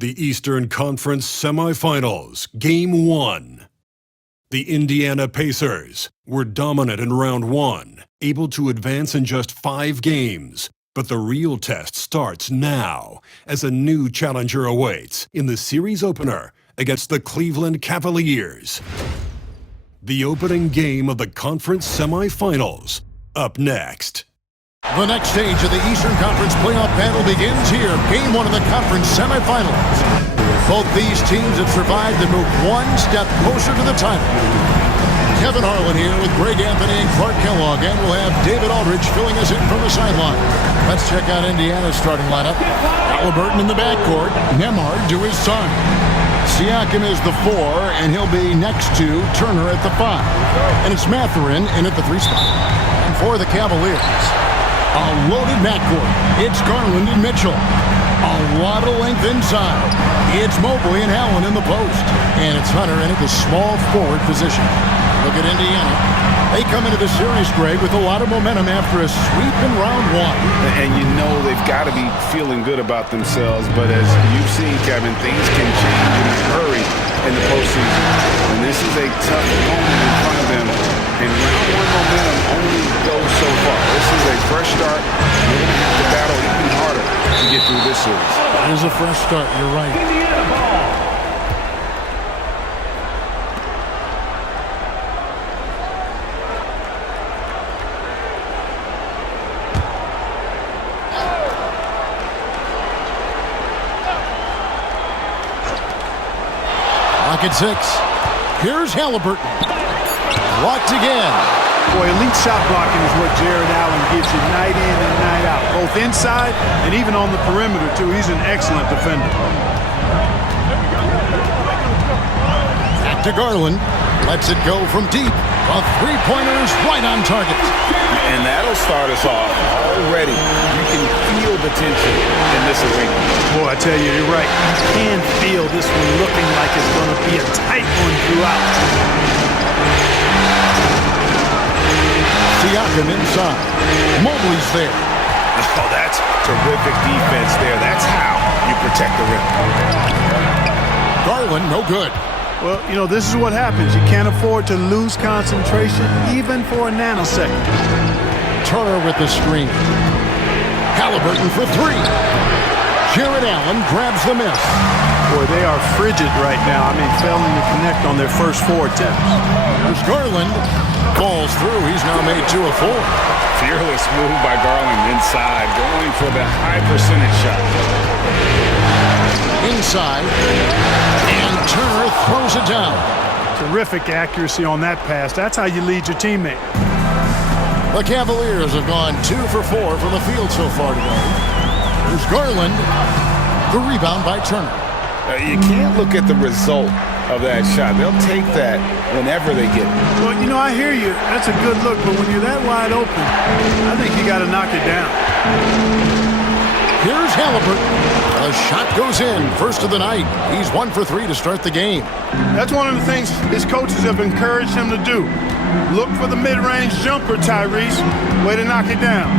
The Eastern Conference Semifinals, Game 1. The Indiana Pacers were dominant in Round 1, able to advance in just 5 games. But the real test starts now, as a new challenger awaits in the series opener against the Cleveland Cavaliers. The opening game of the conference semifinals, up next. The next stage of the Eastern Conference playoff battle begins here. Game 1 of the conference semifinals. Both these teams have survived and moved one step closer to the title. Kevin Harlan here with Greg Anthony and Clark Kellogg, and we'll have David Aldridge filling us in from the sideline. Let's check out Indiana's starting lineup. Halliburton in the backcourt, Nembhard to his son. Siakam is the 4, and he'll be next to Turner at the 5. And it's Mathurin in at the 3 spot. And for the Cavaliers, a loaded backcourt. It's Garland and Mitchell. A lot of length inside. It's Mobley and Allen in the post. And it's Hunter in at the small forward position. Look at Indiana. They come into the series, Greg, with a lot of momentum after a sweep in Round 1. And you know they've got to be feeling good about themselves. But as you've seen, Kevin, things can change in a hurry in the postseason. And this is a tough opponent in front of them. And Round 1 momentum only goes so far. This is a fresh start. We're going to have to battle even harder to get through this series. It is a fresh start. You're right. Indiana ball. Lock at 6. Here's Halliburton. Blocked again. Boy, elite shot blocking is what Jared Allen gives you night in and night out, both inside and even on the perimeter, too. He's an excellent defender. Back to Garland. Lets it go from deep. A three-pointer's right on target. And that'll start us off already. You can feel the tension in this arena. Boy, I tell you, you're right. You can feel this one looking like it's going to be a tight one throughout. Siakam inside. Mobley's there. Oh, that's terrific defense there. That's how you protect the rim. Garland, no good. Well, you know, this is what happens. You can't afford to lose concentration even for a nanosecond. Turner with the screen. Halliburton for 3. Jared Allen grabs the miss. Boy, they are frigid right now. I mean, failing to connect on their first 4 attempts. There's Garland. Falls through. He's now made 2 of 4. Fearless move by Garland inside, going for the high percentage shot. Inside. And Turner throws it down. Terrific accuracy on that pass. That's how you lead your teammate. The Cavaliers have gone 2 for 4 from the field so far today. There's Garland. The rebound by Turner. You can't look at the result of that shot. They'll take that whenever they get it. Well, you know, I hear you. That's a good look, but when you're that wide open, I think you got to knock it down. Here's Halliburton. A shot goes in. First of the night. He's 1 for 3 to start the game. That's one of the things his coaches have encouraged him to do. Look for the mid-range jumper, Tyrese. Way to knock it down.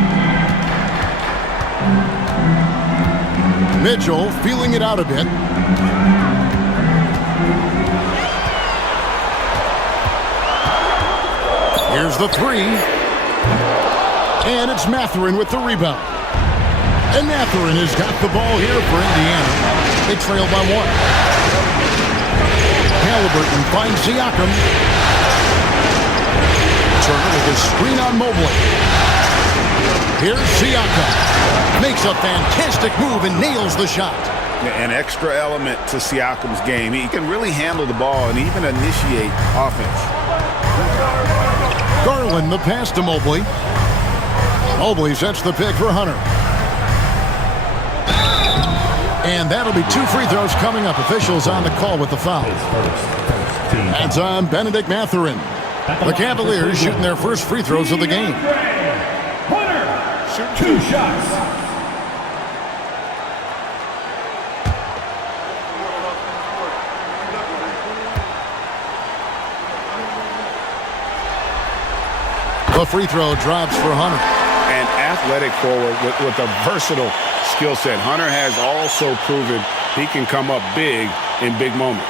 Mitchell feeling it out a bit. Here's the 3. And it's Mathurin with the rebound. And Mathurin has got the ball here for Indiana. They trail by 1. Halliburton finds Siakam. Turner with a screen on Mobley. Here's Siakam. Makes a fantastic move and nails the shot. An extra element to Siakam's game. He can really handle the ball and even initiate offense. Garland, the pass to Mobley. Mobley sets the pick for Hunter. And that'll be 2 free throws coming up. Officials on the call with the foul. That's on Benedict Mathurin. The Cavaliers shooting their first free throws of the game. Hunter, shoot 2 shots. The free throw drops for Hunter. An athletic forward with a versatile skill set. Hunter has also proven He can come up big in big moments.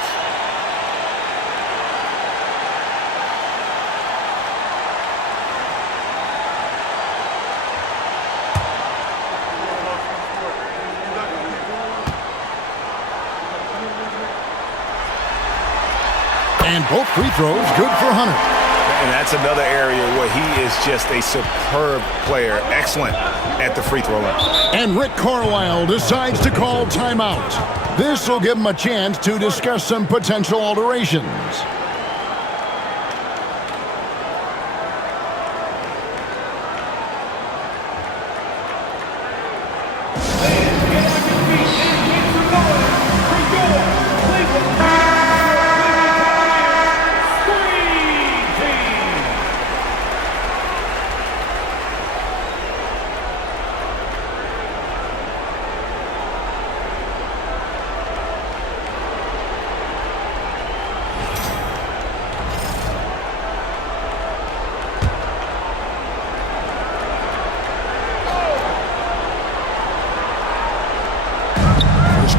And both free throws good for Hunter. And that's another area where he is just a superb player. Excellent at the free throw line. And Rick Carlisle decides to call timeout. This will give him a chance to discuss some potential alterations.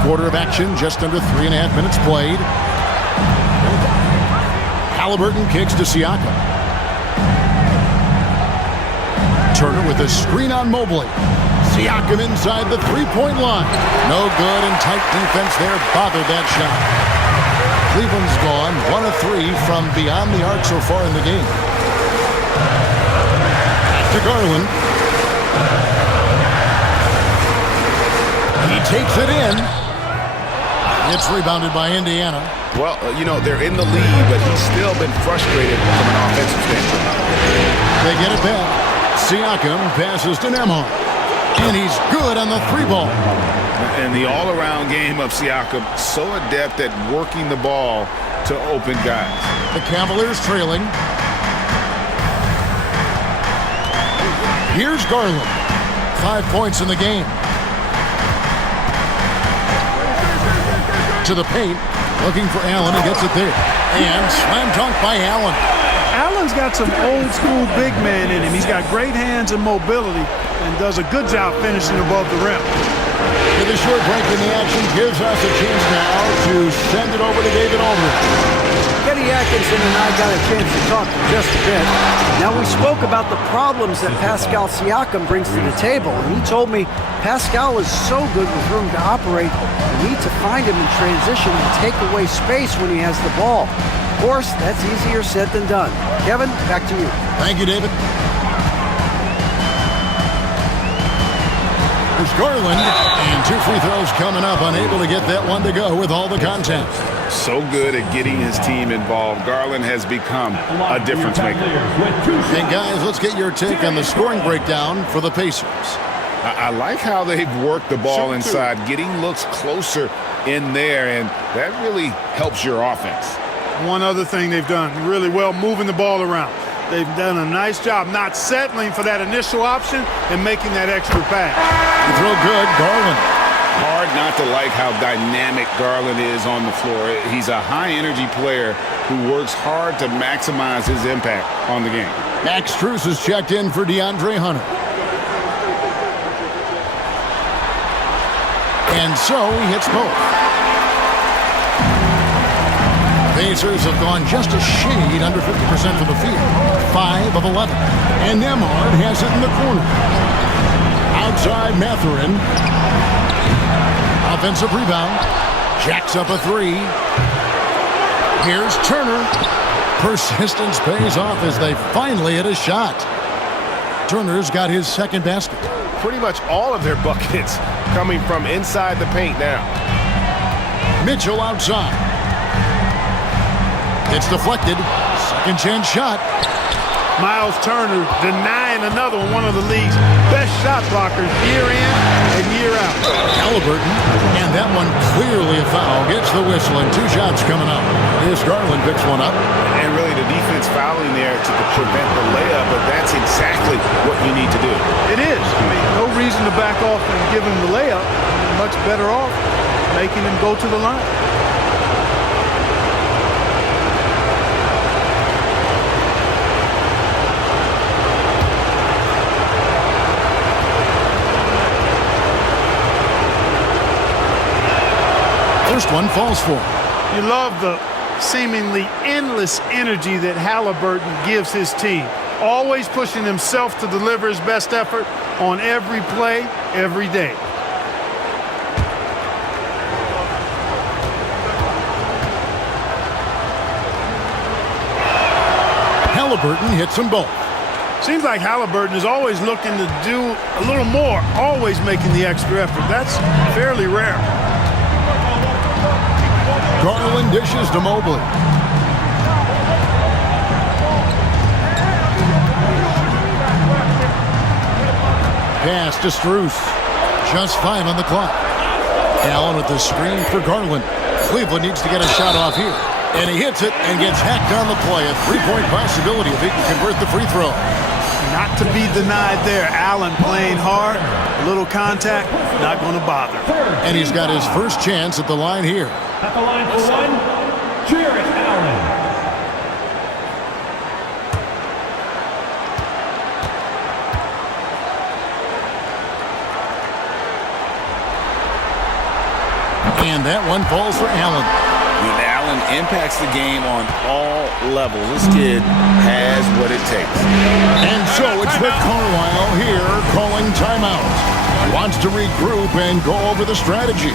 Quarter of action, just under 3.5 minutes played. Halliburton kicks to Siakam. Turner with a screen on Mobley. Siakam inside the three-point line. No good, and tight defense there bothered that shot. Cleveland's gone 1 of 3 from beyond the arc so far in the game. Back to Garland. He takes it in. It's rebounded by Indiana. Well, you know, they're in the lead, but he's still been frustrated from an offensive standpoint. They get it back. Siakam passes to Nembhard. And he's good on the three ball. And the all-around game of Siakam, so adept at working the ball to open guys. The Cavaliers trailing. Here's Garland. 5 points in the game. To the paint, looking for Allen, and gets it there. And slam dunk by Allen. Allen's got some old school big man in him. He's got great hands and mobility and does a good job finishing above the rim. With a short break in the action, gives us a chance now to send it over to David Aldridge. Kenny Atkinson and I got a chance to talk for just a bit. Now, we spoke about the problems that Pascal Siakam brings to the table, and he told me Pascal is so good with room to operate, you need to find him in transition and take away space when he has the ball. Of course, that's easier said than done. Kevin, back to you. Thank you, David. There's Garland, and 2 free throws coming up, unable to get that one to go with all the contact. So good at getting his team involved. Garland has become a difference maker. And guys, let's get your take on the scoring breakdown for the Pacers. I like how they've worked the ball inside, getting looks closer in there, and that really helps your offense. One other thing they've done really well, moving the ball around. They've done a nice job not settling for that initial option and making that extra pass. You throw good, Garland. Hard not to like how dynamic Garland is on the floor. He's a high-energy player who works hard to maximize his impact on the game. Max Strus is checked in for DeAndre Hunter. And so he hits both. Pacers have gone just a shade under 50% from the field. 5 of 11. And Nembhard has it in the corner. Outside Mathurin. Offensive rebound. Jacks up a 3. Here's Turner. Persistence pays off as they finally hit a shot. Turner's got his second basket. Pretty much all of their buckets coming from inside the paint now. Mitchell outside. It's deflected. Second chance shot. Miles Turner denying another one of the league's best shot blockers year in and year out. Halliburton, and that one clearly a foul. Gets the whistle, and 2 shots coming up. Here's Garland, picks one up. And really the defense fouling there to prevent the layup, but that's exactly what you need to do. It is. I mean, no reason to back off and give him the layup. Much better off making him go to the line. First one falls for him. You love the seemingly endless energy that Halliburton gives his team. Always pushing himself to deliver his best effort on every play, every day. Halliburton hits them both. Seems like Halliburton is always looking to do a little more, always making the extra effort. That's fairly rare. Garland dishes to Mobley. Pass to Strus. Just 5 on the clock. Allen with the screen for Garland. Cleveland needs to get a shot off here. And he hits it and gets hacked on the play. A 3-point possibility if he can convert the free throw. Not to be denied there. Allen playing hard. A little contact, not going to bother. And he's got his first chance at the line here. At the line for one, Jarrett Allen. And that one falls for Allen. When Allen impacts the game on all levels, this kid has what it takes. And so it's Rick Carlisle here calling timeout. He wants to regroup and go over the strategy.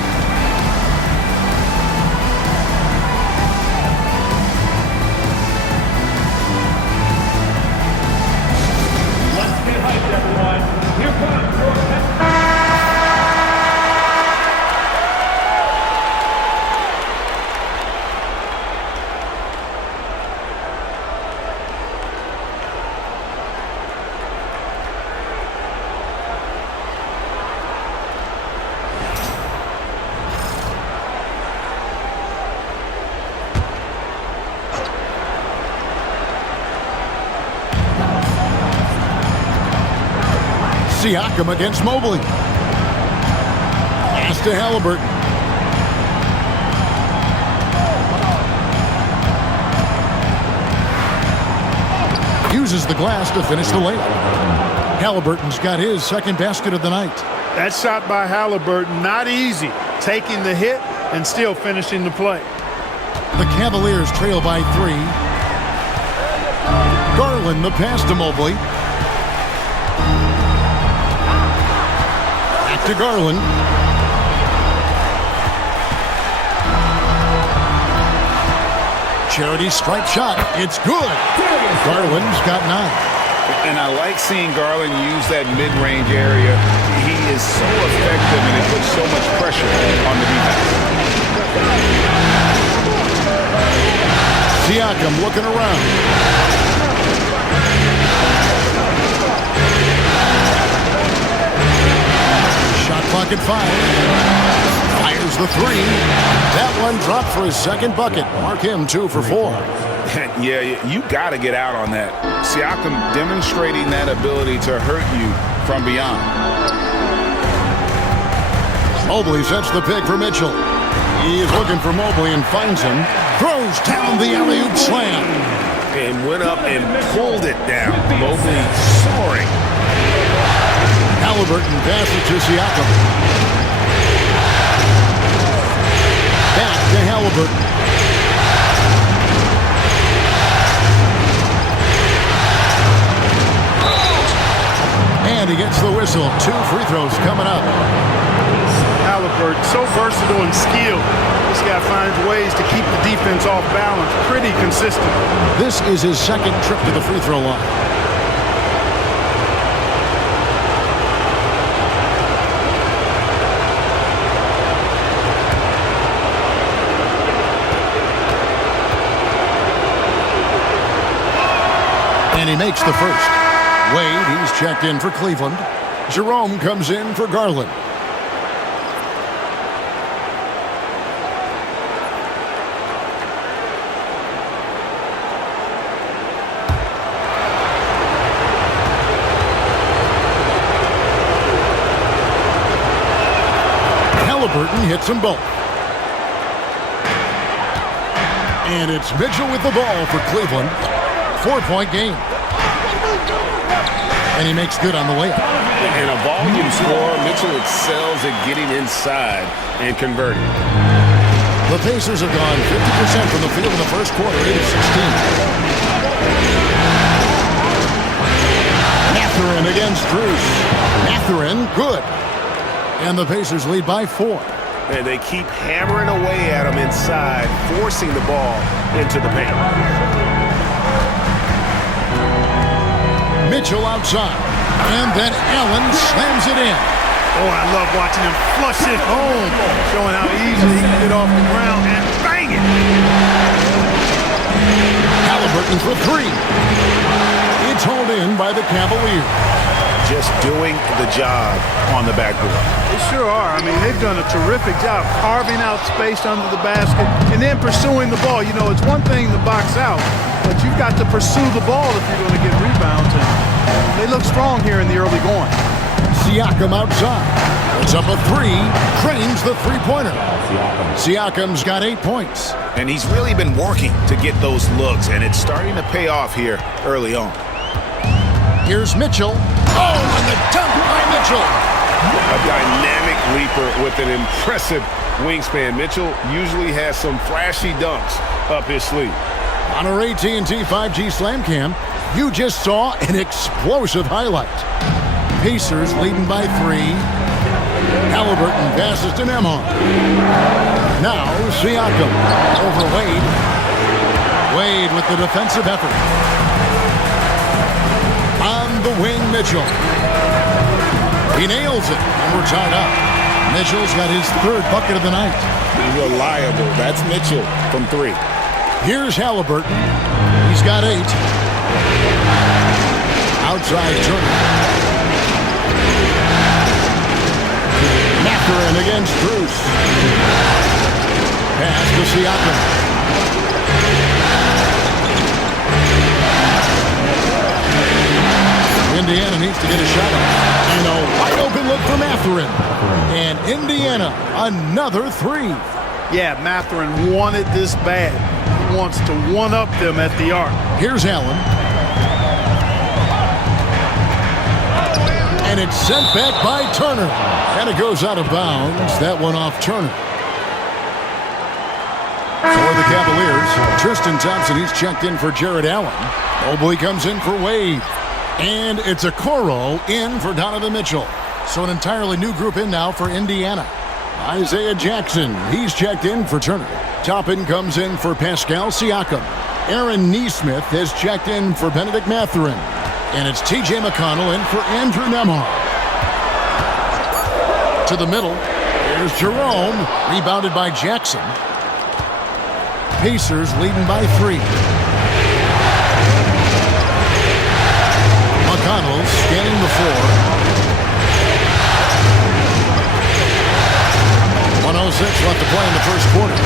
Let's get hyped, everyone. Here comes your Siakam against Mobley. Pass to Halliburton. Uses the glass to finish the layup. Halliburton's got his second basket of the night. That shot by Halliburton, not easy. Taking the hit and still finishing the play. The Cavaliers trail by 3. Garland the pass to Mobley. Back to Garland. Charity strike shot. It's good. Garland's got 9. And I like seeing Garland use that mid-range area. He is so effective and it puts so much pressure on the defense. Siakam looking around. Shot clock at 5. Fires the 3. That one dropped for his second bucket. Mark him 2 for 4. Yeah, you got to get out on that. Siakam demonstrating that ability to hurt you from beyond. Mobley sets the pick for Mitchell. He is looking for Mobley and finds him. Throws down the alley-oop slam. And went up and pulled it down. Mobley soaring. Halliburton passes to Siakam. Back to Halliburton. And he gets the whistle. 2 free throws coming up. Halliburton, so versatile and skilled. This guy finds ways to keep the defense off balance. Pretty consistent. This is his second trip to the free throw line. And he makes the first. Wade, he's checked in for Cleveland. Jerome comes in for Garland. Halliburton hits them both. And it's Mitchell with the ball for Cleveland. 4-point game. And he makes good on the layup. And a volume scorer, Mitchell excels at getting inside and converting. The Pacers have gone 50% from the field in the first quarter, 8 of 16. Mathurin against Bruce. Mathurin, good. And the Pacers lead by 4. And they keep hammering away at him inside, forcing the ball into the paint. Mitchell outside. And then Allen slams it in. Oh, I love watching him flush it home, showing how easily he can get off the ground and bang it. Halliburton for 3. It's hauled in by the Cavaliers. Just doing the job on the backboard. They sure are. I mean, they've done a terrific job carving out space under the basket and then pursuing the ball. You know, it's one thing to box out, but you've got to pursue the ball if you're going to get rebounds. And they look strong here in the early going. Siakam outside. It's up a 3. Cranes the three-pointer. Siakam's got 8 points. And he's really been working to get those looks, and it's starting to pay off here early on. Here's Mitchell. Oh, and the dunk by Mitchell. A dynamic leaper with an impressive wingspan. Mitchell usually has some flashy dunks up his sleeve. On our AT&T 5G Slam Cam, you just saw an explosive highlight. Pacers leading by 3. Halliburton passes to Nembhard. Now Siakam over Wade. Wade with the defensive effort. On the wing, Mitchell. He nails it, and we're tied up. Mitchell's got his 3rd bucket of the night. Reliable. That's Mitchell from 3. Here's Halliburton. He's got 8. Outside Turner. Mathurin against Bruce. Pass to Siakam. Indiana needs to get a shot up. And a wide open look for Mathurin. And Indiana, another 3. Yeah, Mathurin wanted this bad. He wants to one-up them at the arc. Here's Allen. And it's sent back by Turner. And it goes out of bounds. That one off Turner. For the Cavaliers, Tristan Thompson, he's checked in for Jared Allen. Mobley comes in for Wade. And it's a Coro in for Donovan Mitchell. So an entirely new group in now for Indiana. Isaiah Jackson, he's checked in for Turner. Toppin comes in for Pascal Siakam. Aaron Nesmith has checked in for Benedict Mathurin. And it's T.J. McConnell in for Andrew Nembhard. To the middle, there's Jerome, rebounded by Jackson. Pacers leading by 3. McConnell scanning the floor. 1:06 left to play in the first quarter.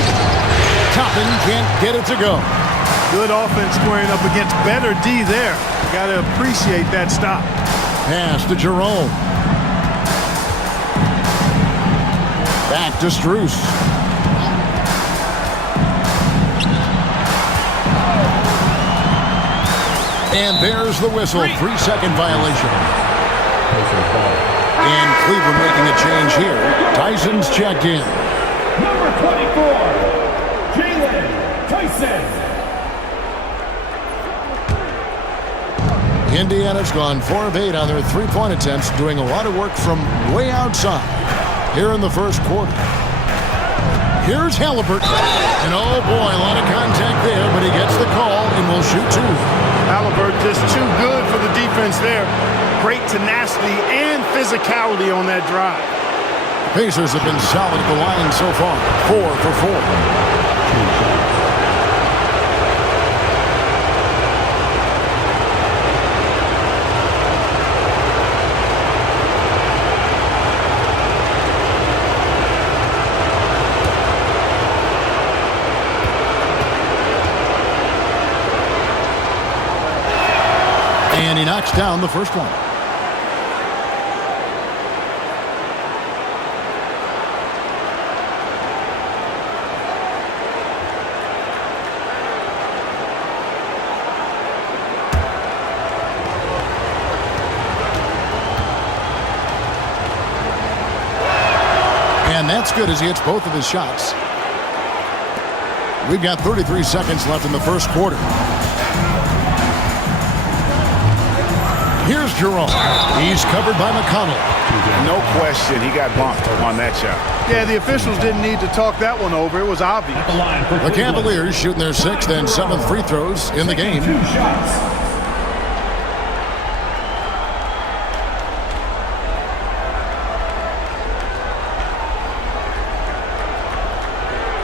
Toppin can't get it to go. Good offense squaring up against better D there. You got to appreciate that stop. Pass to Jerome. Back to Strus. And there's the whistle. 3-second violation. And Cleveland making a change here. Tyson's checked in. Number 24, Jalen Tyson. Indiana's gone 4 of 8 on their 3-point attempts, doing a lot of work from way outside here in the first quarter. Here's Halliburton. And oh boy, a lot of contact there, but he gets the call and will shoot 2. Halliburton just too good for the defense there. Great tenacity and physicality on that drive. Pacers have been solid at the line so far. 4 for 4. And he knocks down the first one. And that's good as he hits both of his shots. We've got 33 seconds left in the first quarter. Here's Jerome. He's covered by McConnell. No question, he got bumped on that shot. Yeah, the officials didn't need to talk that one over. It was obvious. The Cavaliers shooting their 6th and 7th free throws in the game. 2 shots.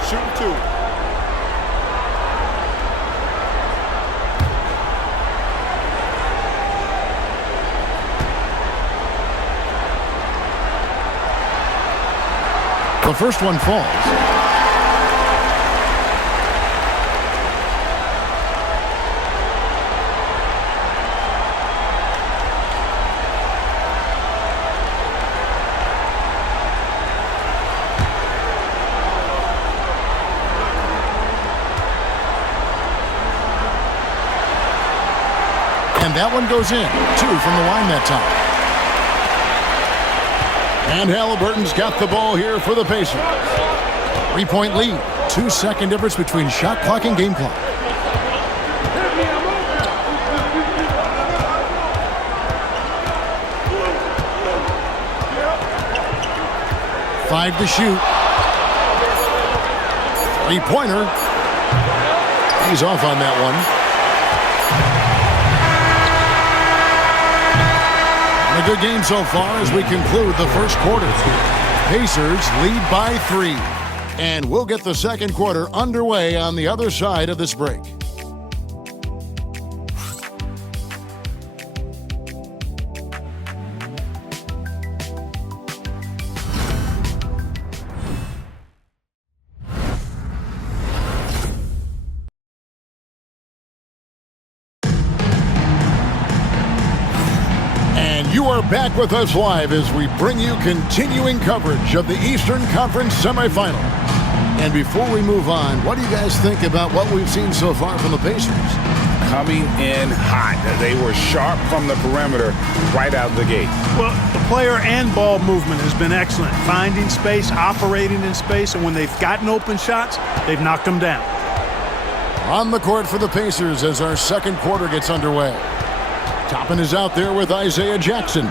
Shooting 2. The first one falls. And that one goes in. 2 from the line that time. And Halliburton's got the ball here for the Pacers. 3-point lead. 2-second difference between shot clock and game clock. Five to shoot. 3-pointer. He's off on that one. A good game so far as we conclude the first quarter. Pacers lead by 3. And we'll get the second quarter underway on the other side of this break. You are back with us live as we bring you continuing coverage of the Eastern Conference semifinal. And before we move on, what do you guys think about what we've seen so far from the Pacers? Coming in hot. They were sharp from the perimeter right out of the gate. Well, the player and ball movement has been excellent. Finding space, operating in space, and when they've gotten open shots, they've knocked them down. On the court for the Pacers as our second quarter gets underway. Toppin is out there with Isaiah Jackson.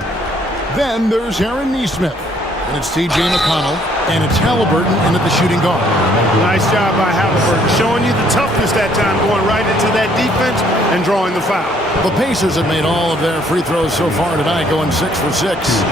Then there's Aaron Nesmith. And it's T.J. McConnell. And it's Halliburton in at the shooting guard. Nice job by Halliburton, showing you the toughness that time, going right into that defense and drawing the foul. The Pacers have made all of their free throws so far tonight, going 6 for 6.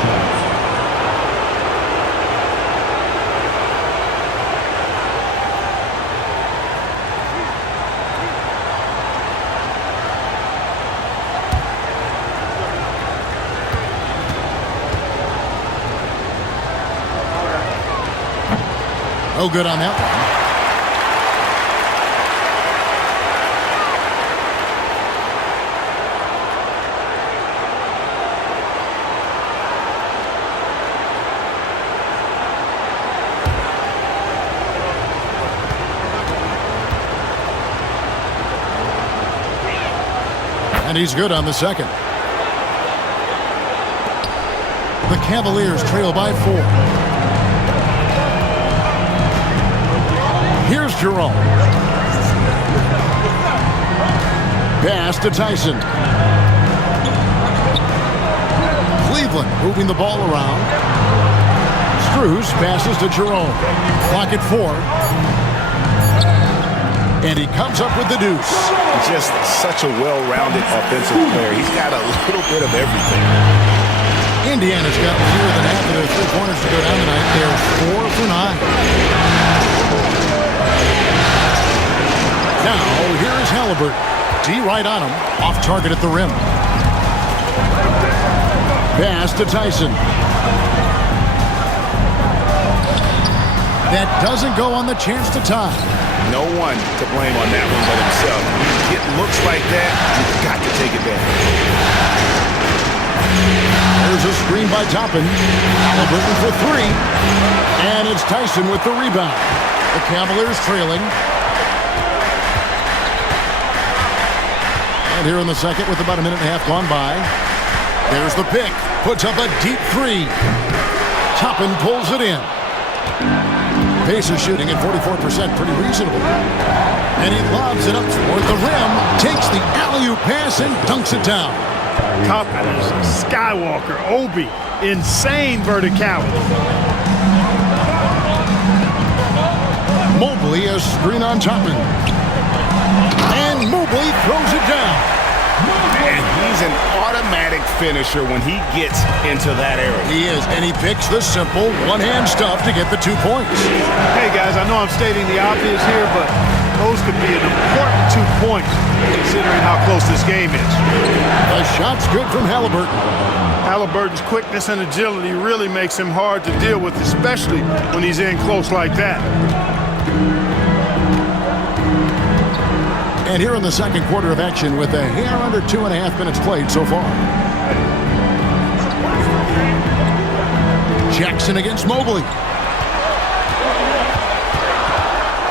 No good on that one. And he's good on the second. The Cavaliers trail by 4. Here's Jerome. Pass to Tyson. Cleveland moving the ball around. Strus passes to Jerome. Clock at 4. And he comes up with the deuce. Just such a well-rounded offensive player. He's got a little bit of everything. Indiana's got fewer than half of their three-pointers to go down tonight. They're 4 for 9. Now, here's Halliburton. D right on him. Off target at the rim. Pass to Tyson. That doesn't go on the chance to tie. No one to blame on that one but himself. You get looks like that, you've got to take advantage. There's a screen by Toppin. Halliburton for 3. And it's Tyson with the rebound. The Cavaliers trailing. And here in the second with about a minute and a half gone by. There's the pick. Puts up a deep 3. Toppin pulls it in. Pacers shooting at 44%, pretty reasonable. And he lobs it up toward the rim, takes the alley-oop pass and dunks it down. Confidence, Skywalker, Obi, insane verticality. Mobley a screen on Toppin. And Mobley throws it down. And he's an automatic finisher when he gets into that area. He is, and he picks the simple one-hand stuff to get the 2 points. Hey, guys, I know I'm stating the obvious here, but those could be an important 2 points considering how close this game is. The shot's good from Halliburton. Halliburton's quickness and agility really makes him hard to deal with, especially when he's in close like that. And here in the second quarter of action with a hair under 2.5 minutes played so far. Jackson against Mobley.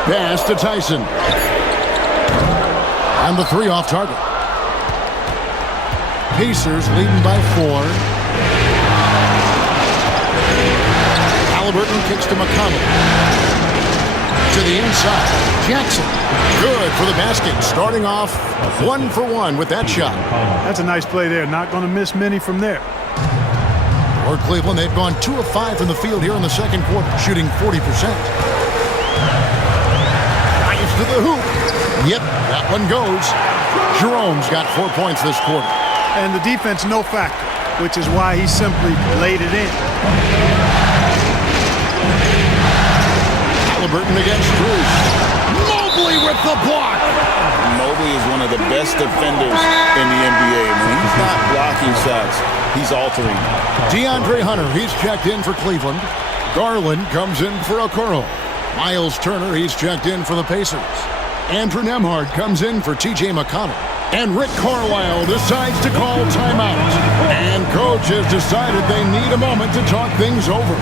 Pass to Tyson. And the 3 off target. Pacers leading by 4. Halliburton kicks to McConnell. To the inside. Jackson. Good for the basket. Starting off 1 for 1 with that shot. That's a nice play there. Not going to miss many from there. For Cleveland, they've gone 2 of 5 from the field here in the second quarter, shooting 40%. Drives to the hoop. Yep, that one goes. Jerome's got 4 points this quarter. And the defense no factor, which is why he simply laid it in. Halliburton against Cruz. Mobley with the block. Mobley is one of the best defenders in the NBA. When he's not blocking shots, he's altering. DeAndre Hunter, he's checked in for Cleveland. Garland comes in for Okoro. Miles Turner, he's checked in for the Pacers. Andrew Nembhard comes in for T.J. McConnell. And Rick Carlisle decides to call timeout. And coach has decided they need a moment to talk things over.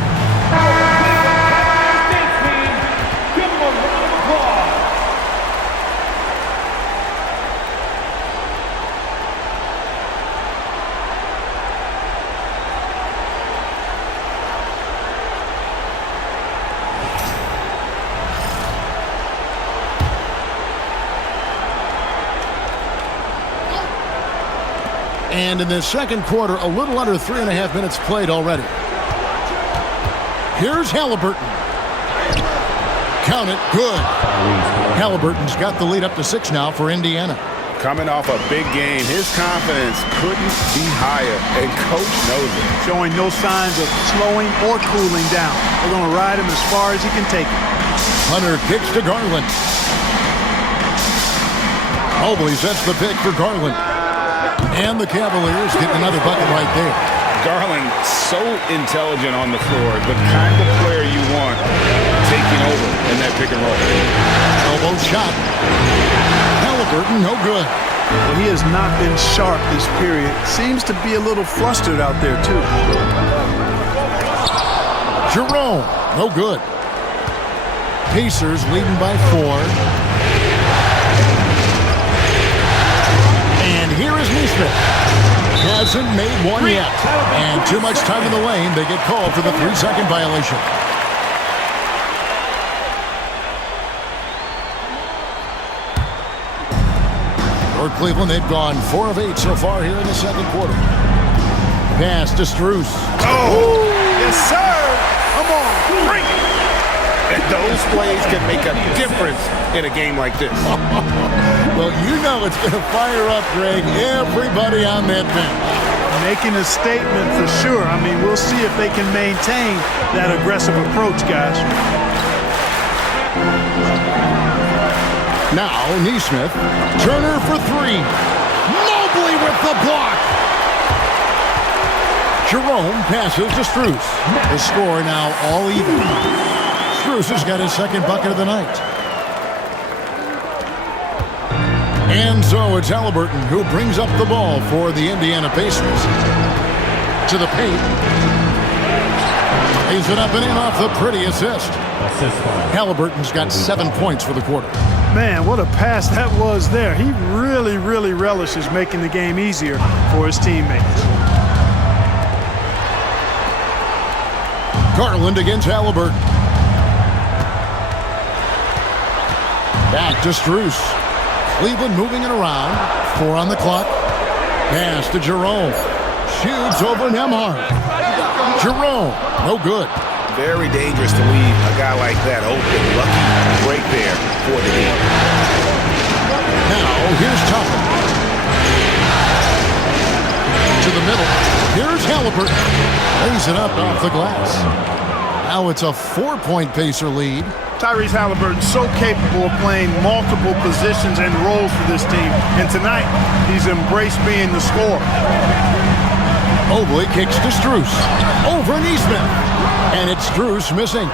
And in the second quarter, a little under 3.5 minutes played already. Here's Halliburton. Count it, good. Halliburton's got the lead up to 6 now for Indiana. Coming off a big game, his confidence couldn't be higher, and coach knows it. Showing no signs of slowing or cooling down. They're going to ride him as far as he can take it. Hunter kicks to Garland. Mobley sets the pick for Garland. And the Cavaliers get another bucket right there. Garland, so intelligent on the floor, the kind of player you want taking over in that pick and roll. Elbow shot. Halliburton, no good. Well, he has not been sharp this period. Seems to be a little flustered out there, too. Jerome, no good. Pacers leading by 4. And here is Neesmith. Hasn't made one yet. And too much time in the lane. They get called for the 3-second violation. For Cleveland, they've gone 4 of 8 so far here in the second quarter. Pass to Strus. Oh, yes, sir. Come on, bring it. And those plays can make a difference in a game like this. Well, you know it's going to fire up, Greg, everybody on that bench. Making a statement for sure. I mean, we'll see if they can maintain that aggressive approach, guys. Now, Neesmith. Turner for 3. Mobley with the block. Jerome passes to Strus. The score now all even. Strus has got his second bucket of the night. And so it's Halliburton who brings up the ball for the Indiana Pacers. To the paint. Lays it up and in off the pretty assist. Halliburton's got 7 points for the quarter. Man, what a pass that was there. He really, really relishes making the game easier for his teammates. Garland against Halliburton. Back to Strus. Cleveland moving it around. 4 on the clock. Pass to Jerome. Shoots over Nembhard. Jerome, no good. Very dangerous to leave a guy like that open. Lucky break there for the Heat. Now, here's Toppin. To the middle. Here's Halliburton. Lays it up off the glass. Now it's a 4-point Pacer lead. Tyrese Halliburton so capable of playing multiple positions and roles for this team. And tonight, he's embraced being the scorer. Mobley kicks to Strus. Over Neesmith. And it's Strus missing.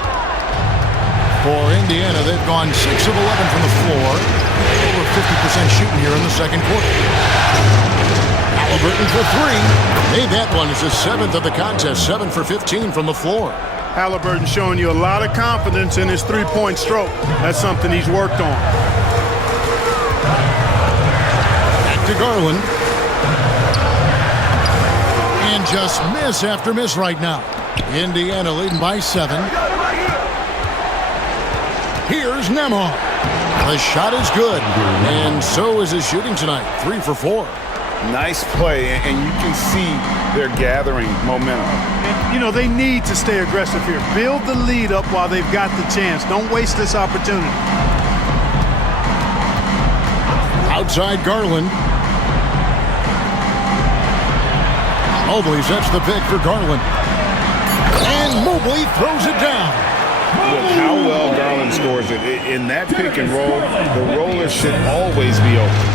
For Indiana, they've gone 6 of 11 from the floor. Over 50% shooting here in the second quarter. Halliburton for 3. Made that one as his 7th of the contest. 7 for 15 from the floor. Halliburton showing you a lot of confidence in his three-point stroke. That's something he's worked on. Back to Garland. And just miss after miss right now. Indiana leading by 7. Here's Nembhard. The shot is good. And so is his shooting tonight. 3 for 4. Nice play, and you can see they're gathering momentum. You know, they need to stay aggressive here. Build the lead up while they've got the chance. Don't waste this opportunity. Outside Garland. Mobley sets the pick for Garland. And Mobley throws it down. With how well Garland scores it, in that pick and roll, the roller should always be open.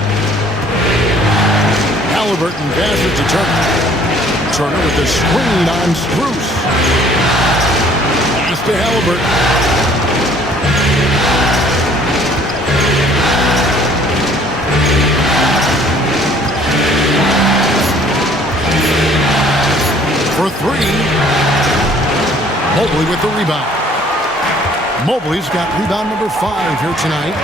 Halliburton passes to Turner. Turner with the screen on Strus. Pass to Halliburton. For 3. Mobley with the rebound. Mobley's got rebound number 5 here tonight.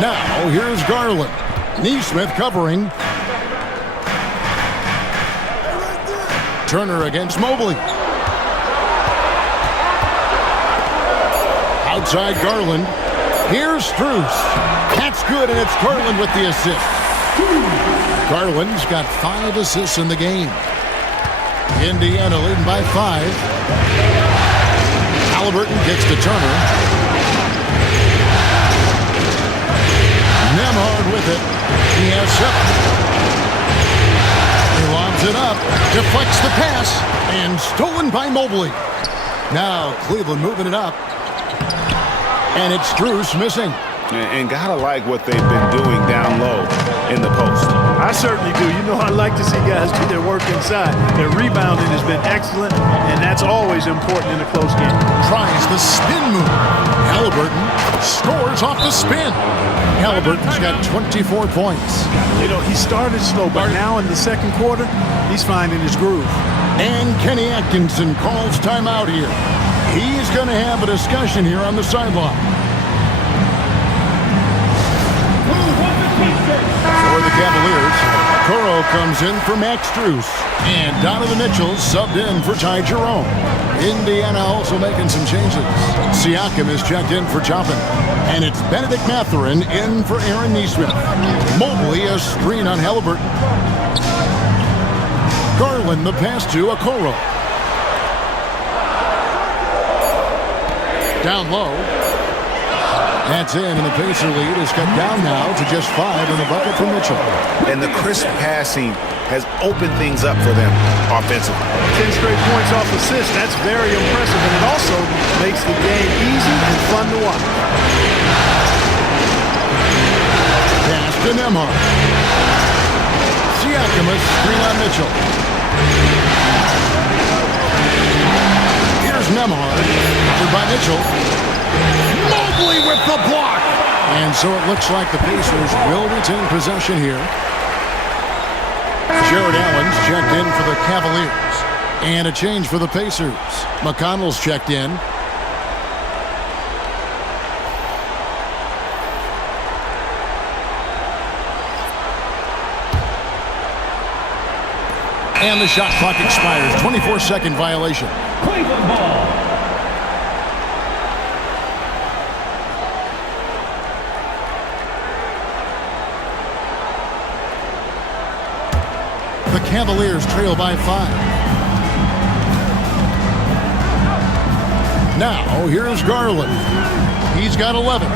Now, here's Garland. Neesmith covering. Turner against Mobley. Outside Garland. Here's Strus. That's good, and it's Garland with the assist. Garland's got 5 assists in the game. Indiana leading by 5. Halliburton kicks to Turner. Nembhard with it. He has 7. He lobs it up, deflects the pass, and stolen by Mobley. Now Cleveland moving it up. And it's Strus missing. And gotta like what they've been doing down low in the post. I certainly do. You know, I like to see guys do their work inside. Their rebounding has been excellent, and that's always important in a close game. Tries the spin move. Halliburton scores off the spin. Halliburton's got 24 points. You know, he started slow, but now in the second quarter, he's finding his groove. And Kenny Atkinson calls timeout here. He's going to have a discussion here on the sideline. For the Cavaliers, Okoro comes in for Max Strus. And Donovan Mitchell subbed in for Ty Jerome. Indiana also making some changes. Siakam is checked in for Toppin. And it's Benedict Mathurin in for Aaron Neesmith. Mobley a screen on Halliburton. Garland the pass to Okoro. Down low. That's in, and the Pacer lead is cut down now to just 5 in the bucket for Mitchell. And the crisp passing has opened things up for them offensively. 10 straight points off assists. That's very impressive, and it also makes the game easy and fun to watch. Pass to Nembhard. Siakam a screen on Mitchell. Here's Nembhard, covered by Mitchell. Mobley with the block. And so it looks like the Pacers will retain possession here. Jared Allen's checked in for the Cavaliers. And a change for the Pacers. McConnell's checked in. And the shot clock expires. 24-second violation. Cleveland ball. The Cavaliers trail by 5. Now, here's Garland. He's got 11.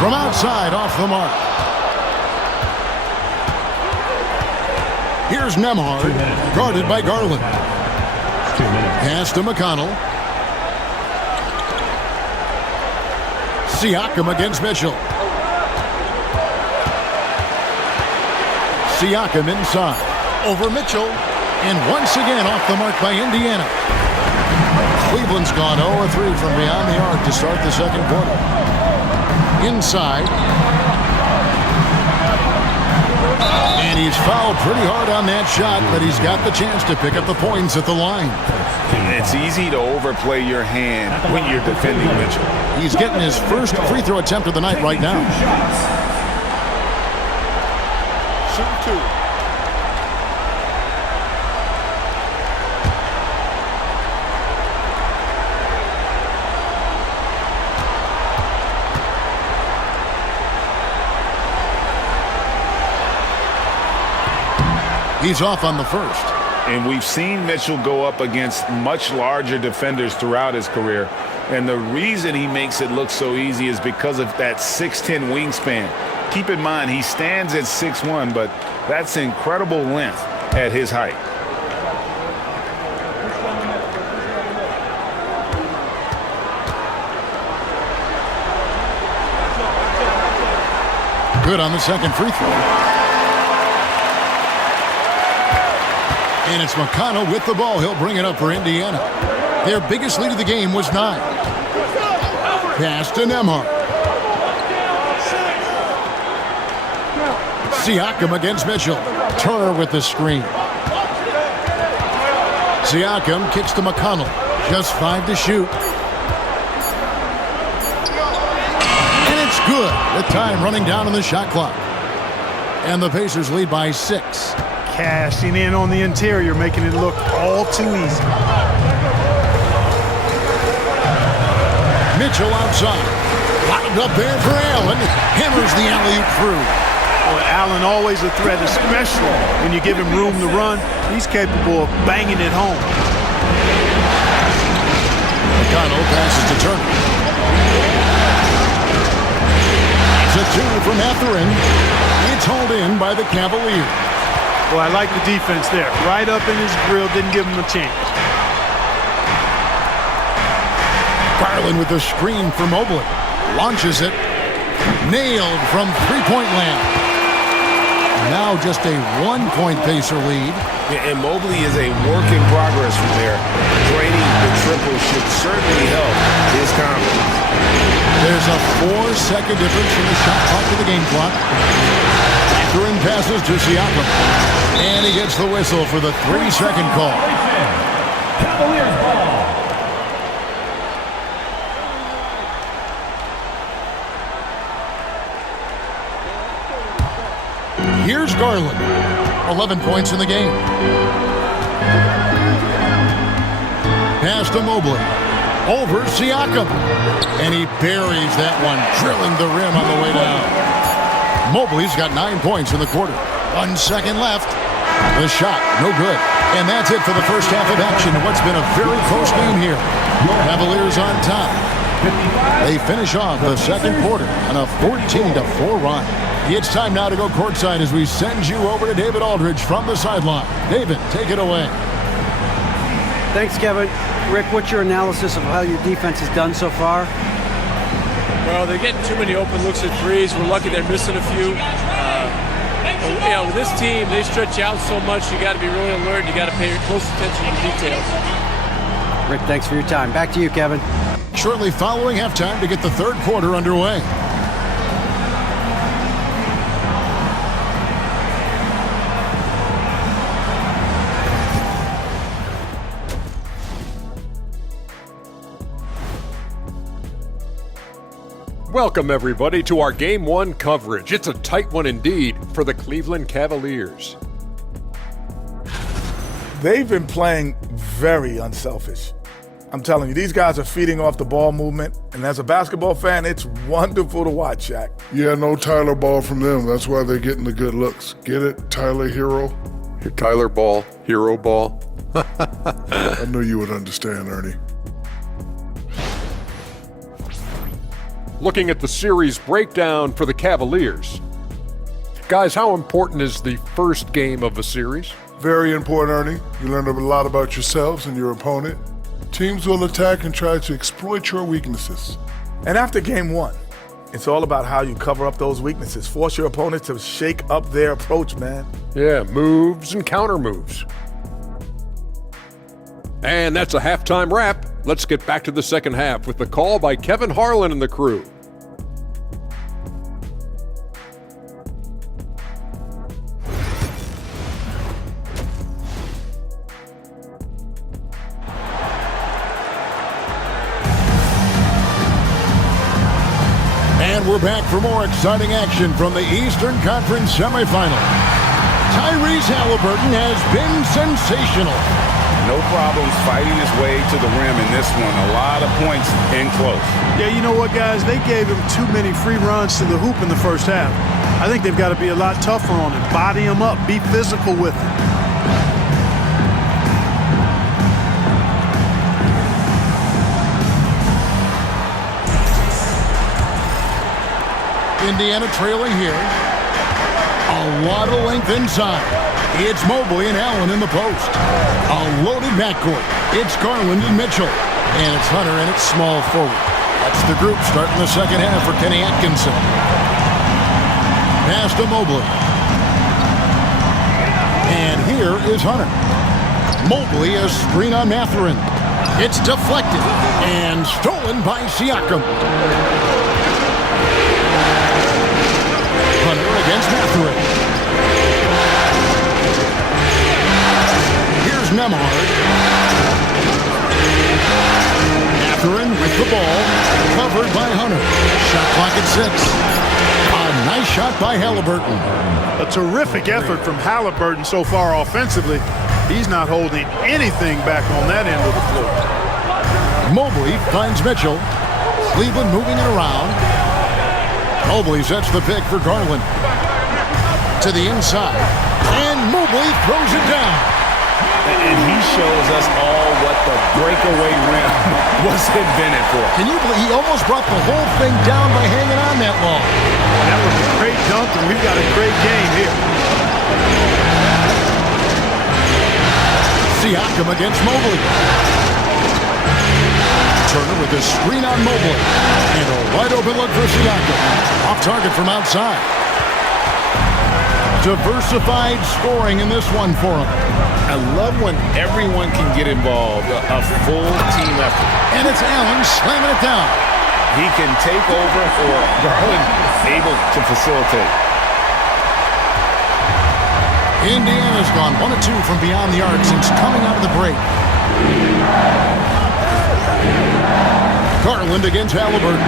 From outside, off the mark. Here's Nembhard, guarded by Garland. Pass to McConnell. Siakam against Mitchell. Siakam inside. Over Mitchell. And once again off the mark by Indiana. Cleveland's gone 0-3 from beyond the arc to start the second quarter. Inside. And he's fouled pretty hard on that shot, but he's got the chance to pick up the points at the line. It's easy to overplay your hand when you're defending Mitchell. He's getting his first free throw attempt of the night right now. Shoot 2. He's off on the first. And we've seen Mitchell go up against much larger defenders throughout his career. And the reason he makes it look so easy is because of that 6'10" wingspan. Keep in mind, he stands at 6'1", but that's incredible length at his height. Good on the second free throw. And it's McConnell with the ball. He'll bring it up for Indiana. Their biggest lead of the game was 9. Pass to Nembhard. Siakam against Mitchell. Turner with the screen. Siakam kicks to McConnell. Just 5 to shoot. And it's good with time running down on the shot clock. And the Pacers lead by 6. Cashing in on the interior, making it look all too easy. Mitchell outside. Lobbed up there for Allen. Hammers the alley-oop through. Well, Allen always a threat, especially when you give him room to run. He's capable of banging it home. McConnell passes to Turner. It's a 2 from at the rim. It's hauled in by the Cavaliers. Well, I like the defense there. Right up in his grill, didn't give him a chance. Garland with the screen for Mobley. Launches it. Nailed from three-point land. Now just a 1-point Pacer lead. And Mobley is a work in progress from there. Draining the triple should certainly help his confidence. There's a 4-second difference from the shot clock to the game clock. Throwing passes to Siakam. And he gets the whistle for the 3-second call. Cavaliers ball. Here's Garland. 11 points in the game. Pass to Mobley. Over Siakam. And he buries that one, drilling the rim on the way down. Mobley's got 9 points in the quarter. 1 second left. The shot, no good. And that's it for the first half of action in what's been a very close game here. Cavaliers on top. They finish off the second quarter on a 14-4 run. It's time now to go courtside as we send you over to David Aldridge from the sideline. David, take it away. Thanks, Kevin. Rick, what's your analysis of how your defense has done so far? Well, they're getting too many open looks at threes. We're lucky they're missing a few. With this team, they stretch out so much. You got to be really alert. You got to pay close attention to details. Rick, thanks for your time. Back to you, Kevin. Shortly following halftime to get the third quarter underway. Welcome, everybody, to our Game 1 coverage. It's a tight one indeed for the Cleveland Cavaliers. They've been playing very unselfish. I'm telling you, these guys are feeding off the ball movement, and as a basketball fan, it's wonderful to watch, Shaq. Yeah, no Tyler Ball from them. That's why they're getting the good looks. Get it? Tyler Hero? Tyler Ball, Hero Ball. I knew you would understand, Ernie. Looking at the series breakdown for the Cavaliers. Guys, how important is the first game of a series? Very important, Ernie. You learn a lot about yourselves and your opponent. Teams will attack and try to exploit your weaknesses. And after game one, it's all about how you cover up those weaknesses. Force your opponent to shake up their approach, man. Yeah, moves and counter moves. And that's a halftime wrap. Let's get back to the second half with the call by Kevin Harlan and the crew. And we're back for more exciting action from the Eastern Conference semifinal. Tyrese Halliburton has been sensational. No problems fighting his way to the rim in this one. A lot of points in close. Yeah, you know what, guys? They gave him too many free runs to the hoop in the first half. I think they've got to be a lot tougher on him. Body him up. Be physical with him. Indiana trailing here. A lot of length inside. It's Mobley and Allen in the post. A loaded backcourt. It's Garland and Mitchell. And it's Hunter and it's small forward. That's the group starting the second half for Kenny Atkinson. Pass to Mobley. And here is Hunter. Mobley, a screen on Mathurin. It's deflected and stolen by Siakam. Hunter against Mathurin. Here's Nembhard. Mathurin with the ball, covered by Hunter. Shot clock at 6. A nice shot by Halliburton. A terrific effort from Halliburton so far offensively. He's not holding anything back on that end of the floor. Mobley finds Mitchell. Cleveland moving it around. Mobley sets the pick for Garland. To the inside. And Mobley throws it down. And he shows us all what the breakaway rim was invented for. Can you believe he almost brought the whole thing down by hanging on that long? That was a great dunk, and we've got a great game here. Siakam against Mobley. Turner with a screen on Mobley. And a wide open look for Siakam. Off target from outside. Diversified scoring in this one for him. I love when everyone can get involved, a full team effort. And it's Allen slamming it down. He can take over or Garland able to facilitate. Indiana's gone 1 of 2 from beyond the arc since coming out of the break. Garland against Halliburton.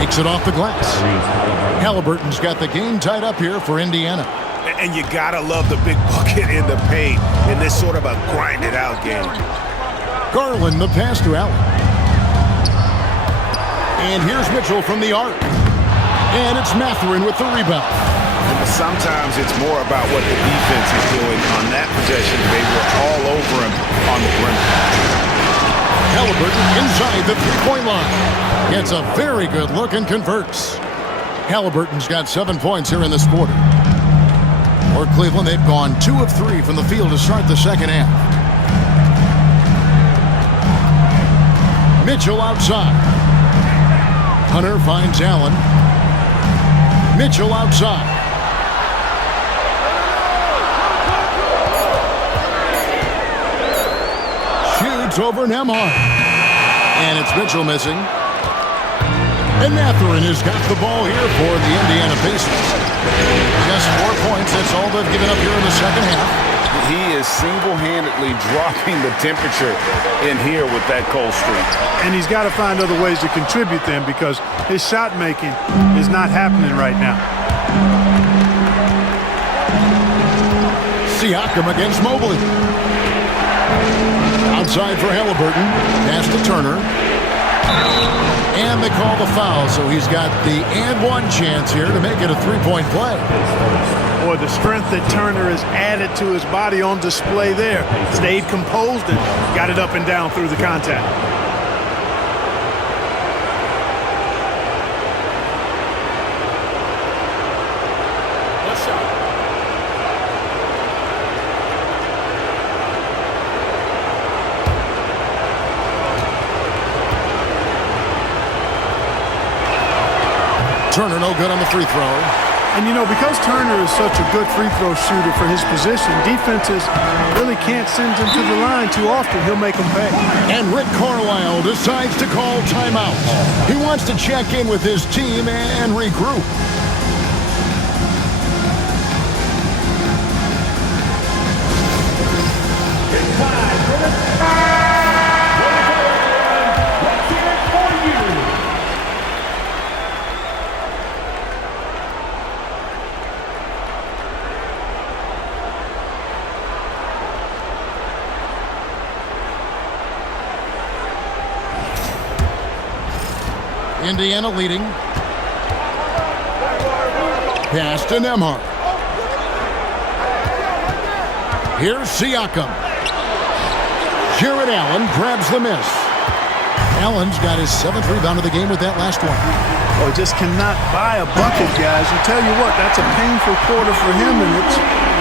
Takes it off the glass. Halliburton's got the game tied up here for Indiana. And you gotta love the big bucket in the paint in this sort of a grinded-out game. Garland, the pass to Allen. And here's Mitchell from the arc. And it's Mathurin with the rebound. Sometimes it's more about what the defense is doing on that possession. They were all over him on the perimeter. Halliburton inside the three-point line. Gets a very good look and converts. Halliburton's got 7 points here in this quarter. For Cleveland, they've gone 2 of 3 from the field to start the second half. Mitchell outside. Hunter finds Allen. Mitchell outside. Shoots over Nembhard. And it's Mitchell missing. And Mathurin has got the ball here for the Indiana Pacers. Just 4 points. That's all they've given up here in the second half. He is single-handedly dropping the temperature in here with that cold streak. And he's got to find other ways to contribute them because his shot making is not happening right now. Siakam against Mobley. Outside for Halliburton. Pass to Turner. And they call the foul, so he's got the and one chance here to make it a three-point play. Boy, the strength that Turner has added to his body on display there. Stayed composed and got it up and down through the contact. Turner no good on the free throw. And, you know, because Turner is such a good free throw shooter for his position, defenses really can't send him to the line too often. He'll make them pay. And Rick Carlisle decides to call timeout. He wants to check in with his team and regroup. It's time for the let's hear it for you. Indiana leading. Pass to Nembhard. Here's Siakam. Jared Allen grabs the miss. Allen's got his 7th rebound of the game with that last one. Oh, just cannot buy a bucket, guys. I tell you what, that's a painful quarter for him, and it's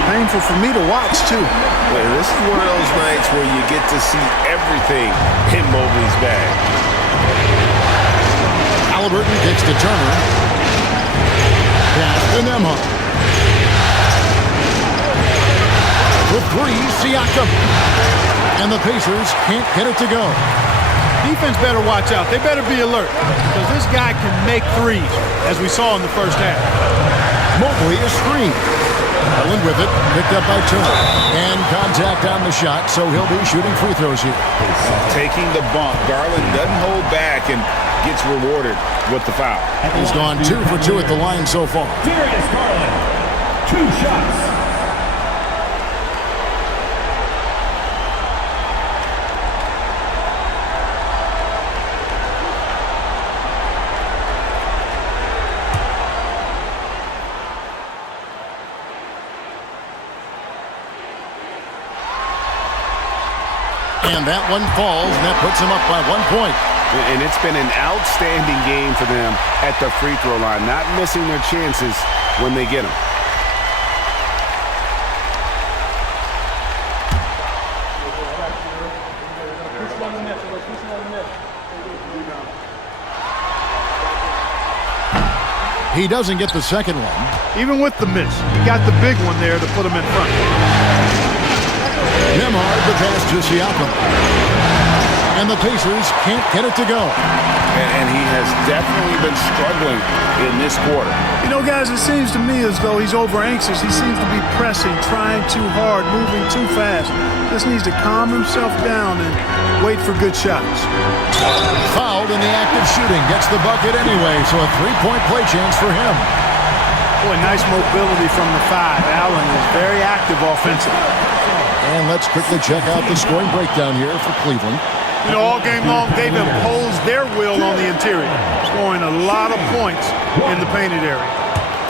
painful for me to watch, too. Well, this is one of those nights where you get to see everything in Mobley's bag. Halliburton kicks to Turner. Pass to Nembhard. For three, Siakam. And the Pacers can't get it to go. Defense better watch out. They better be alert because this guy can make threes, as we saw in the first half. Mobley is screened. Allen with it, picked up by Turner. And contact on the shot, so he'll be shooting free throws here. Taking the bump. Garland doesn't hold back and gets rewarded with the foul. He's gone 2 for 2 at the line so far. Darius Garland, 2 shots. And that one falls, and that puts him up by 1 point. And it's been an outstanding game for them at the free throw line, not missing their chances when they get them. He doesn't get the second one. Even with the miss, he got the big one there to put him in front. Nembhard the pass to Siakam. And the Pacers can't get it to go. And he has definitely been struggling in this quarter. You know, guys, it seems to me as though he's over-anxious. He seems to be pressing, trying too hard, moving too fast. Just needs to calm himself down and wait for good shots. Fouled in the act of shooting. Gets the bucket anyway, so a 3-point play chance for him. Boy, nice mobility from the 5. Allen is very active offensively. And let's quickly check out the scoring breakdown here for Cleveland. You know, all game long, they've imposed their will on the interior, scoring a lot of points in the painted area.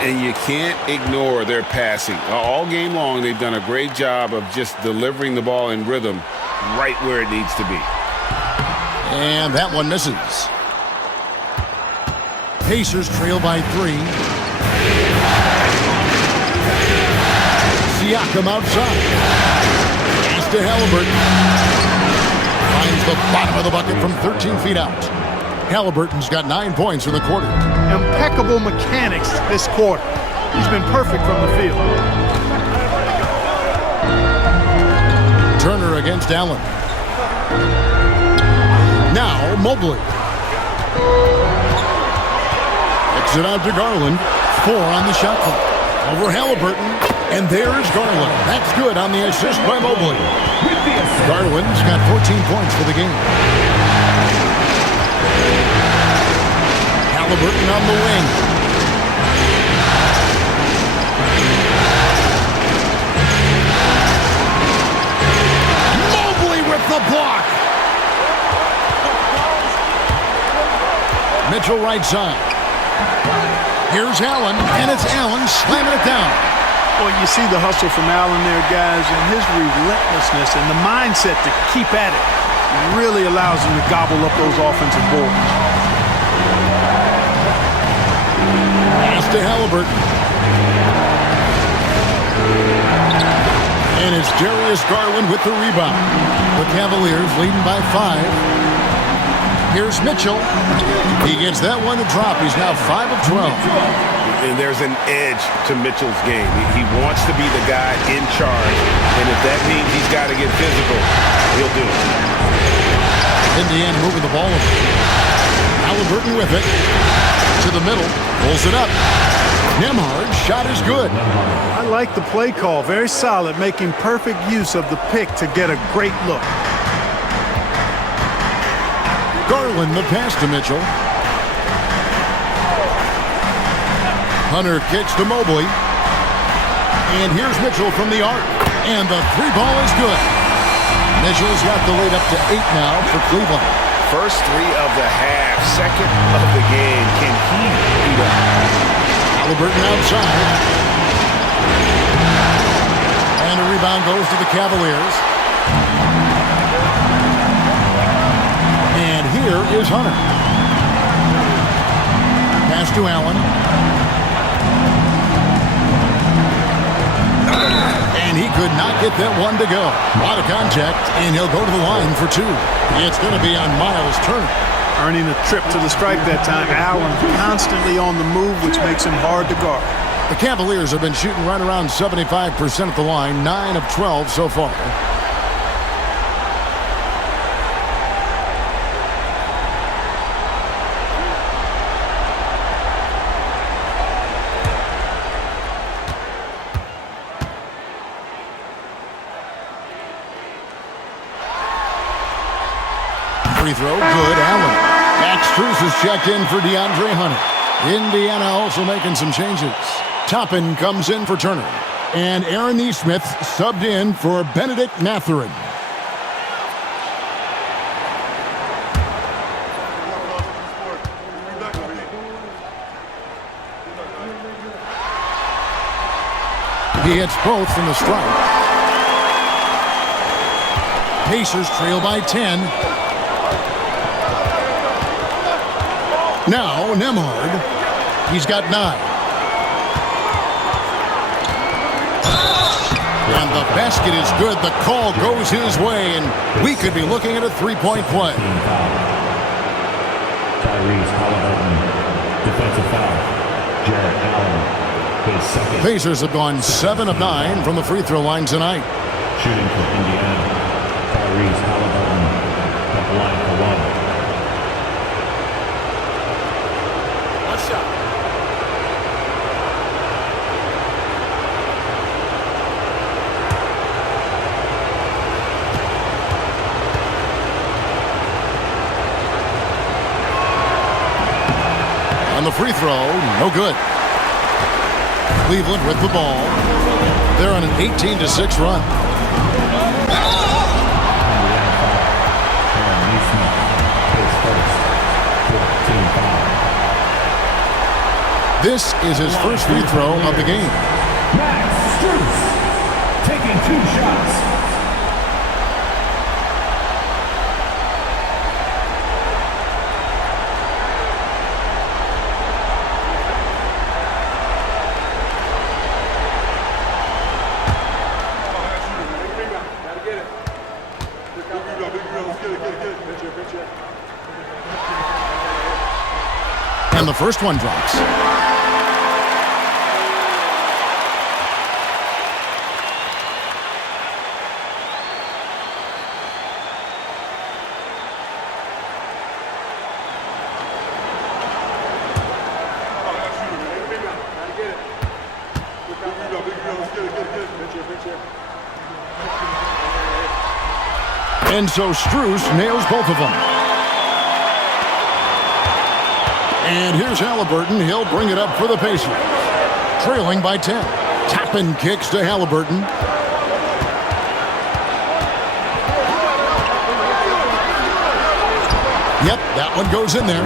And you can't ignore their passing. All game long, they've done a great job of just delivering the ball in rhythm right where it needs to be. And that one misses. Pacers trail by 3. Siakam outside. To Halliburton. Finds the bottom of the bucket from 13 feet out. Halliburton's got 9 points in the quarter. Impeccable mechanics this quarter. He's been perfect from the field. Turner against Allen. Now Mobley. Kicks it out to Garland. 4 on the shot clock. Over Halliburton. And there's Garland. That's good on the assist by Mobley. Garland's got 14 points for the game. Halliburton on the wing. Mitchell right side. Here's Allen, and it's Allen slamming it down. Well, you see the hustle from Allen there, guys, and his relentlessness and the mindset to keep at it really allows him to gobble up those offensive boards. Pass to Halliburton. And it's Darius Garland with the rebound. The Cavaliers leading by 5. Here's Mitchell. He gets that one to drop. He's now 5 of 12. And there's an edge to Mitchell's game. He wants to be the guy in charge. And if that means he's got to get physical, he'll do it. Indiana moving the ball over. Halliburton with it. To the middle. Pulls it up. Nembhard's shot is good. I like the play call. Very solid, making perfect use of the pick to get a great look. Garland the pass to Mitchell. Hunter kicks to Mobley. And here's Mitchell from the arc. And the 3-ball is good. Mitchell's got the lead up to 8 now for Cleveland. First 3 of the half, second of the game. Can he beat up? Halliburton outside. And a rebound goes to the Cavaliers. And here is Hunter. Pass to Allen. And he could not get that one to go. A lot of contact, and he'll go to the line for 2. It's going to be on Miles Turner. Earning a trip to the stripe that time. Allen constantly on the move, which makes him hard to guard. The Cavaliers have been shooting right around 75% at the line, 9 of 12 so far. Free throw, good. Allen. Max Strus is checked in for DeAndre Hunter. Indiana also making some changes. Toppin comes in for Turner. And Aaron Nesmith subbed in for Benedict Mathurin. He hits both from the stripe. Pacers trail by 10. Now, Nembhard. He's got 9. And the basket is good. The call goes his way, and we could be looking at a 3-point play. Defensive foul. Jarrett Allen, his second. Pacers have gone 7 of 9 from the free throw line tonight. Shooting for Indiana. Tyrese Halliburton at the line for 1. On the free throw, no good. Cleveland with the ball. They're on an 18-6 run. This is his first free throw of the game. Max Strus taking 2 shots. And the first one drops. And so Strus nails both of them. And here's Halliburton. He'll bring it up for the Pacers. Trailing by 10. Toppin kicks to Halliburton. Yep, that one goes in there.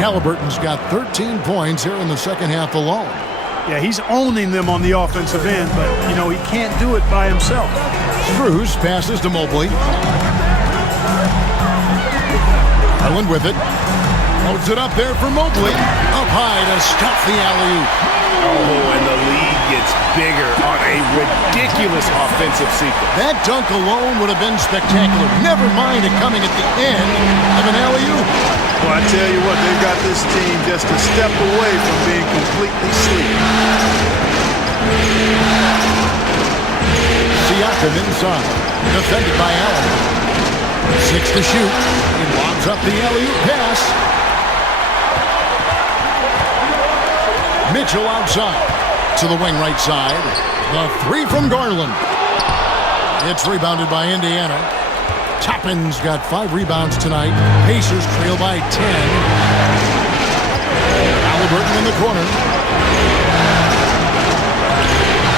Halliburton's got 13 points here in the second half alone. Yeah, he's owning them on the offensive end, but, you know, he can't do it by himself. Strus passes to Mobley. Garland with it. Loads it up there for Mobley. Up high to stop the alley-oop. Oh, and the lead gets bigger on a ridiculous offensive sequence. That dunk alone would have been spectacular. Never mind it coming at the end of an alley-oop. Well, I tell you what, they've got this team just a step away from being completely asleep. Siakam inside. Defended by Allen. 6 to shoot. He lobs up the alley-oop pass. Mitchell outside to the wing right side. The 3 from Garland. It's rebounded by Indiana. Toppin's got 5 rebounds tonight. Pacers trail by 10. Halliburton in the corner.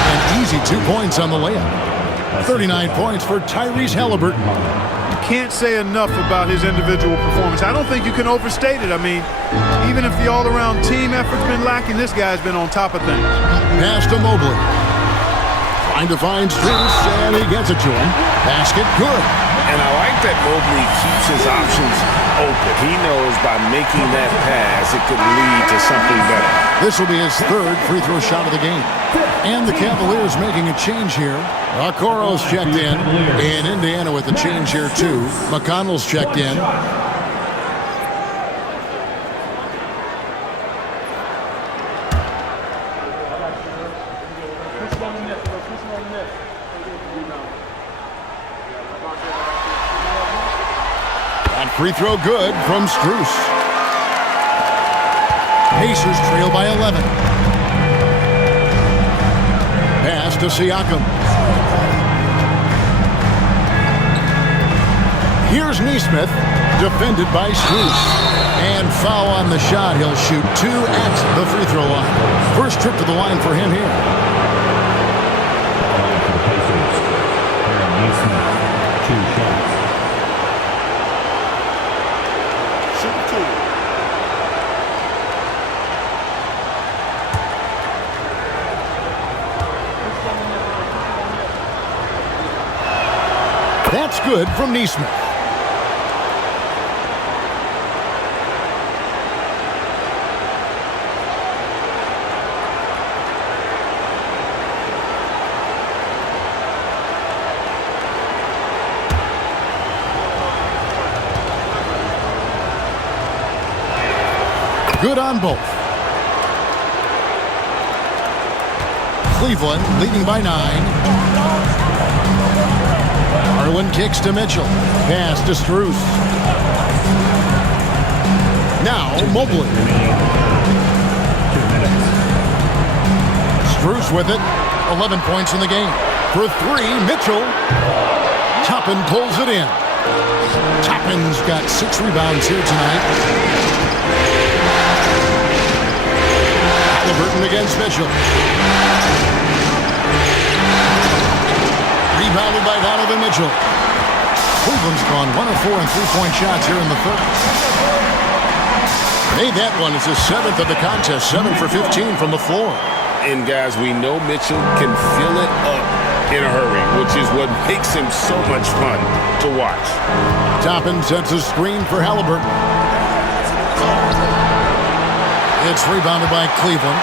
An easy 2 points on the layup. 39 points for Tyrese Halliburton. Can't say enough about his individual performance. I don't think you can overstate it. I mean, even if the all-around team effort's been lacking, this guy's been on top of things. Pass to Mobley. Trying to find Strus, and he gets it to him. Basket good. And I like that Mobley keeps his options open. He knows by making that pass, it could lead to something better. This will be his 3rd free throw shot of the game. And the Cavaliers making a change here. Okoro's checked in Indiana with a change here too. McConnell's checked in. That free throw good from Strus. Pacers trail by 11. Pass to Siakam. Here's Nesmith, defended by Strus. And foul on the shot. He'll shoot 2 at the free throw line. First trip to the line for him here. For the Pacers, Aaron Nesmith, 2 shots. That's good from Nesmith. Good on both. Cleveland leading by 9. Garland kicks to Mitchell. Pass to Strus. Now Mobley. 2 minutes. Strus with it. 11 points in the game. For 3, Mitchell. Toppin pulls it in. Toppin's got 6 rebounds here tonight. Halliburton against Mitchell. Rebounded by Donovan Mitchell. Cleveland's gone 1 of 4 on 3-point shots here in the 3rd. Made that one. It's his 7th of the contest. 7 for 15 from the floor. And guys, we know Mitchell can fill it up in a hurry, which is what makes him so much fun to watch. Toppin sets a screen for Halliburton. It's rebounded by Cleveland.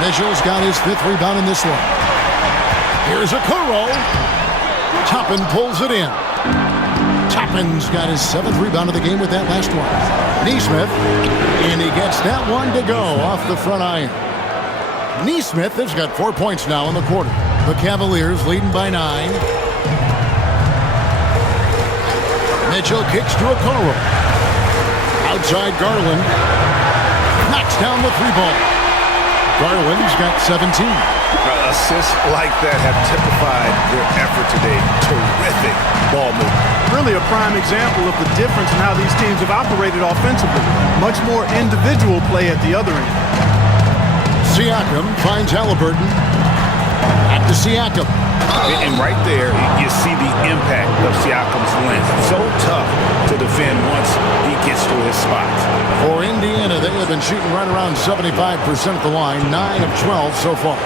Mitchell's got his 5th rebound in this one. Here's Okoro. Toppin pulls it in. Toppin's got his 7th rebound of the game with that last one. Nesmith, and he gets that one to go off the front iron. Nesmith has got 4 points now in the quarter. The Cavaliers leading by 9. Mitchell kicks to Okoro. Outside Garland. Knocks down the 3-ball. Garland's got 17. Assists like that have typified their effort today. Terrific ball movement. Really a prime example of the difference in how these teams have operated offensively. Much more individual play at the other end. Siakam finds Halliburton. Back to Siakam. And right there, you see the impact of Siakam's length. So tough to defend once he gets to his spots. For Indiana, they have been shooting right around 75% at the line, 9 of 12 so far.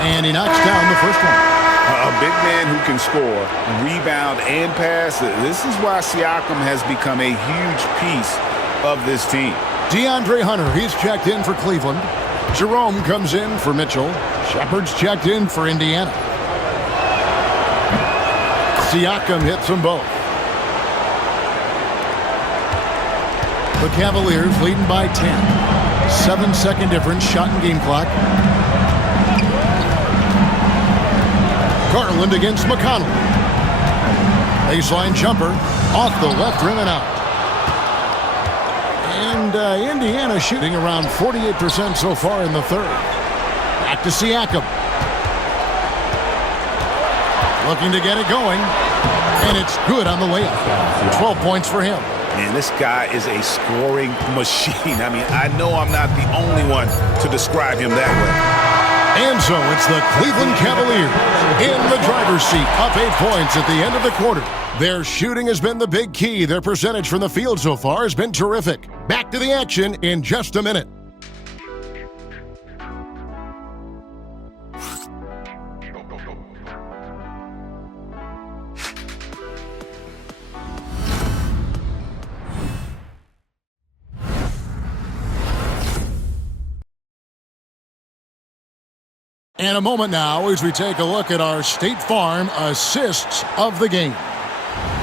And he knocks down the first one. A big man who can score, rebound, and pass. This is why Siakam has become a huge piece of this team. DeAndre Hunter, he's checked in for Cleveland. Jerome comes in for Mitchell. Shepard's checked in for Indiana. Siakam hits them both. The Cavaliers leading by 10. 7-second difference, shot and game clock. Garland against McConnell. Baseline jumper off the left rim and out. And Indiana shooting around 48% so far in the third. Back to Siakam. Looking to get it going. And it's good on the layup. 12 points for him. Man, this guy is a scoring machine. I mean, I know I'm not the only one to describe him that way. And so it's the Cleveland Cavaliers in the driver's seat, up 8 points at the end of the quarter. Their shooting has been the big key. Their percentage from the field so far has been terrific. Back to the action in just a minute. And a moment now as we take a look at our State Farm assists of the game.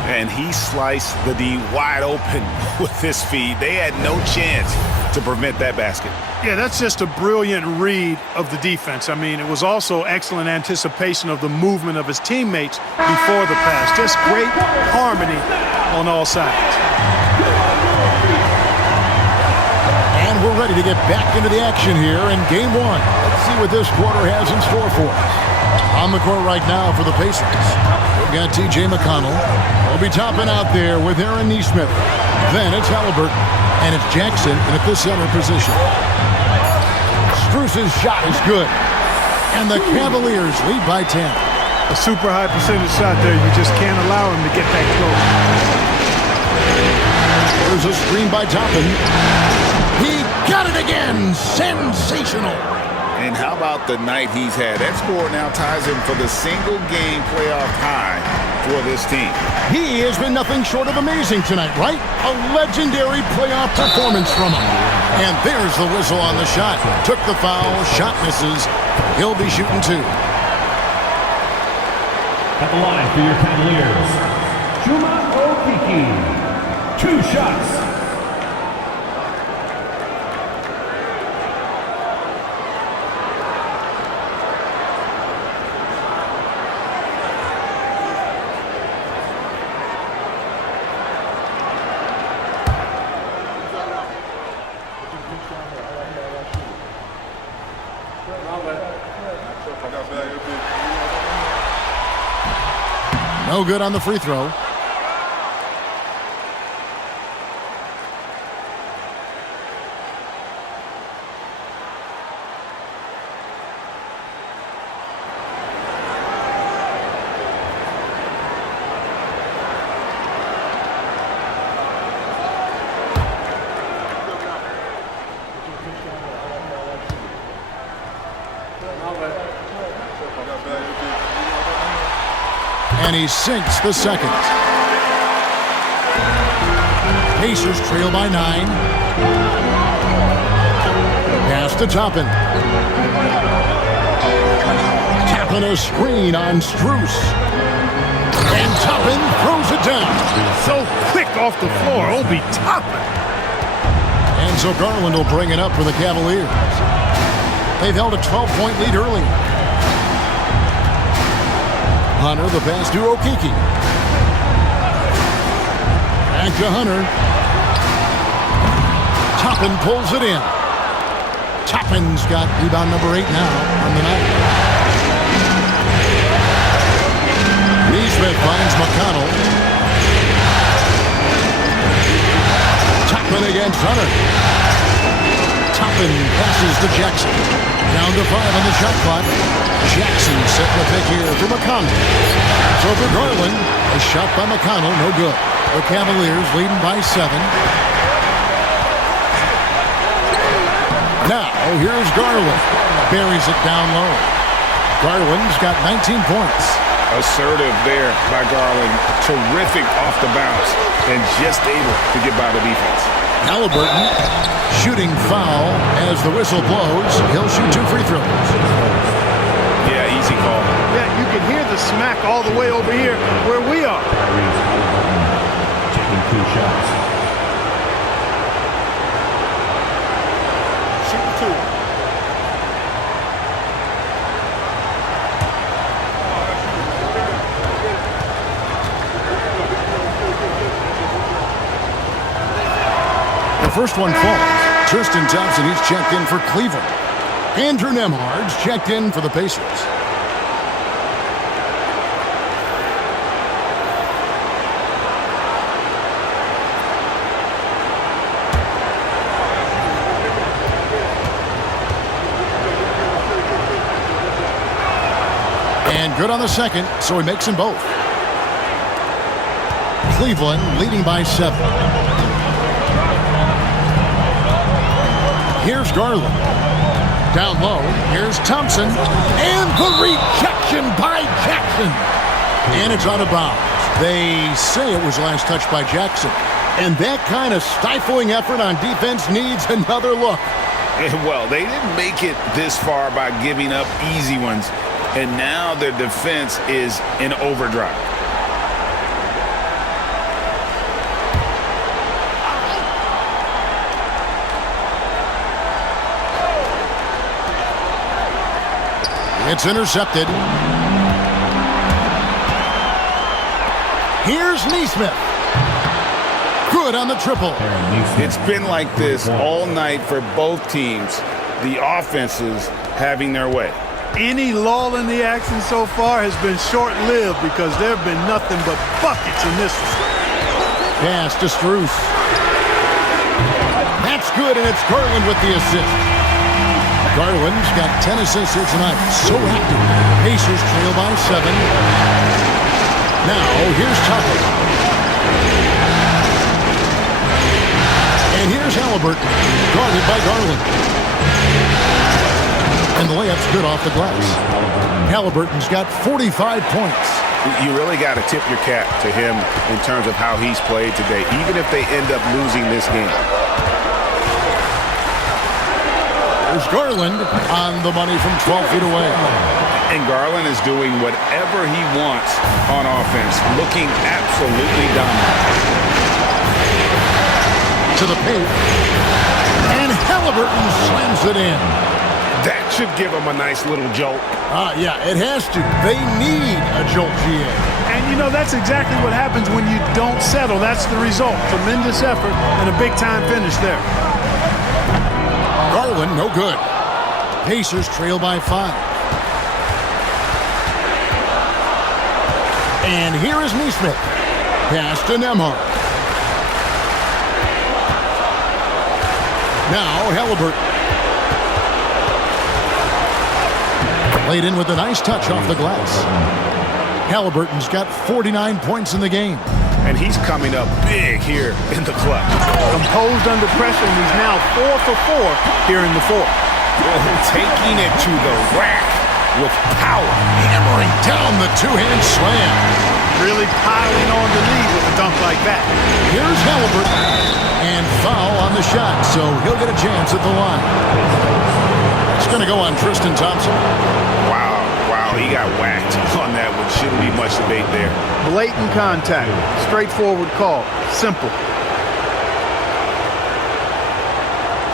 And he sliced the D wide open with his feed. They had no chance to prevent that basket. Yeah, that's just a brilliant read of the defense. I mean, it was also excellent anticipation of the movement of his teammates before the pass. Just great harmony on all sides. And we're ready to get back into the action here in Game 1. Let's see what this quarter has in store for us. On the court right now for the Pacers, we've got T.J. McConnell. We'll be topping out there with Aaron Nesmith. Then it's Halliburton, and it's Jackson at the center position. Strus's shot is good, and the Cavaliers lead by 10. A super high percentage shot there. You just can't allow him to get that close. There's a screen by Toppin. He got it again! Sensational! And how about the night he's had? That score now ties him for the single-game playoff high for this team. He has been nothing short of amazing tonight, right? A legendary playoff performance from him. And there's the whistle on the shot. Took the foul, shot misses. He'll be shooting two. At the line for your Cavaliers, Chuma Okeke. 2 shots. No good on the free throw. And he sinks the second. Pacers trail by 9. Pass to Toppin. Tapping a screen on Strus. And Toppin throws it down. So quick off the floor, Obi Toppin. And so Garland will bring it up for the Cavaliers. They've held a 12-point lead early. Hunter, the pass to Okeke. Back to Hunter. Toppin pulls it in. Toppin's got rebound number 8 now on the night. Neesmith finds McConnell. Toppin against Hunter. Toppin passes to Jackson. Down to 5 on the shot clock. Jackson set the pick here for McConnell. So for Garland, a shot by McConnell, no good. The Cavaliers leading by 7. Now, here's Garland. Buries it down low. Garland's got 19 points. Assertive there by Garland. Terrific off the bounce and just able to get by the defense. Halliburton shooting foul as the whistle blows. He'll shoot 2 free throws. Yeah, easy call. Yeah, you can hear the smack all the way over here where we are. Taking 2 shots. Shoot 2. The first one falls. Tristan Thompson, he's checked in for Cleveland. Andrew Nembhard's checked in for the Pacers. And good on the second, so he makes them both. Cleveland leading by 7. Here's Garland. Down low, here's Thompson. And the rejection by Jackson. And it's out of bounds. They say it was last touched by Jackson. And that kind of stifling effort on defense needs another look. Well, they didn't make it this far by giving up easy ones. And now their defense is in overdrive. It's intercepted. Here's Neesmith. Good on the triple. It's been like this all night for both teams. The offenses having their way. Any lull in the action so far has been short-lived because there have been nothing but buckets in this one. Pass to Strus. That's good, and it's Garland with the assist. Garland's got 10 assists here tonight. So active. Pacers trail by 7. Now, here's Tucker. And here's Halliburton, guarded by Garland. And the layup's good off the glass. Halliburton's got 45 points. You really got to tip your cap to him in terms of how he's played today, even if they end up losing this game. There's Garland on the money from 12 feet away. And Garland is doing whatever he wants on offense, looking absolutely dominant. To the paint. And Halliburton slams it in. That should give them a nice little jolt. Yeah, it has to. They need a jolt, GA. And, you know, that's exactly what happens when you don't settle. That's the result. Tremendous effort and a big-time finish there. Garland, no good. Pacers trail by 5. And here is Neesmith. Pass to Nembhard. Now Halliburton. Laid in with a nice touch off the glass. Halliburton's got 49 points in the game. And he's coming up big here in the clutch. Composed under pressure, and he's now 4 for 4 here in the fourth. Taking it to the rack with power. Hammering down the two-hand slam. Really piling on the lead with a dunk like that. Here's Halliburton. And foul on the shot, so he'll get a chance at the line. It's going to go on Tristan Thompson. Wow, he got whacked on that one. Shouldn't be much debate there. Blatant contact. Straightforward call. Simple.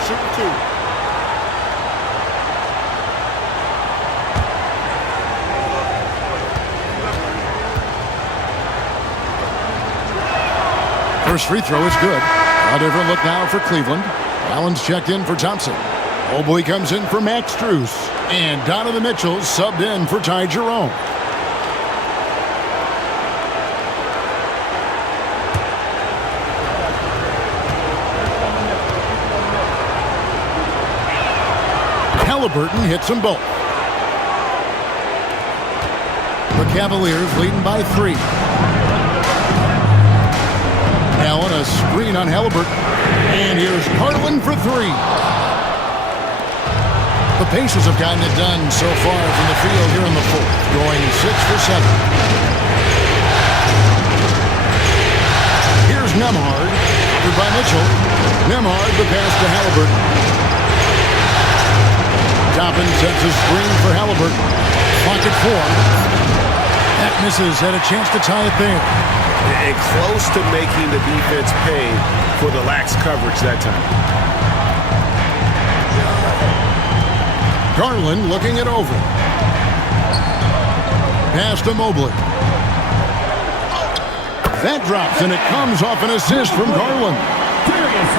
Shoot 2. First free throw is good. A different look now for Cleveland. Allen's checked in for Thompson. Mobley comes in for Max Strus. And Donovan Mitchell subbed in for Ty Jerome. Halliburton hits them both. The Cavaliers leading by 3. Allen, a screen on Halliburton. And here's Garland for 3. The Pacers have gotten it done so far from the field here in the fourth, going 6 for 7. Here's Nembhard, covered by Mitchell. Nembhard, the pass to Halliburton. Toppin sets a screen for Halliburton. Pocket 4. That misses, had a chance to tie it there. And close to making the defense pay for the lax coverage that time. Garland looking it over. Pass to Mobley. That drops, and it comes off an assist from Garland.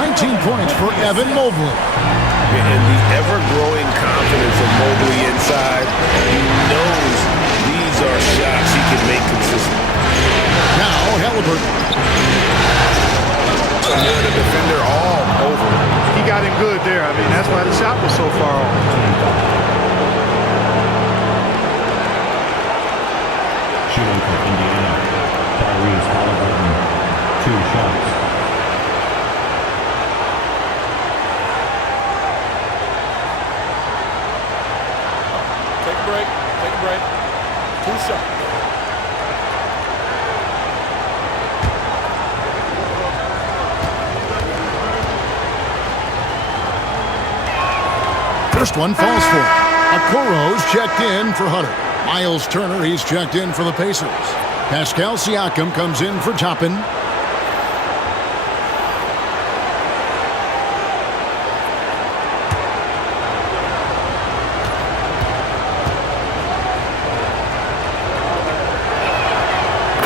19 points for Evan Mobley. And the ever-growing confidence of Mobley inside. He knows these are shots he can make consistently. Now Halliburton. The defender all over. He got him good there. I mean, that's why the shot was so far off. Shooting for Indiana. Tyrese Halliburton, 2 shots. Take a break. Take a break. 2 shots. First one falls for him. Okoro's checked in for Hunter. Miles Turner, he's checked in for the Pacers. Pascal Siakam comes in for Toppin.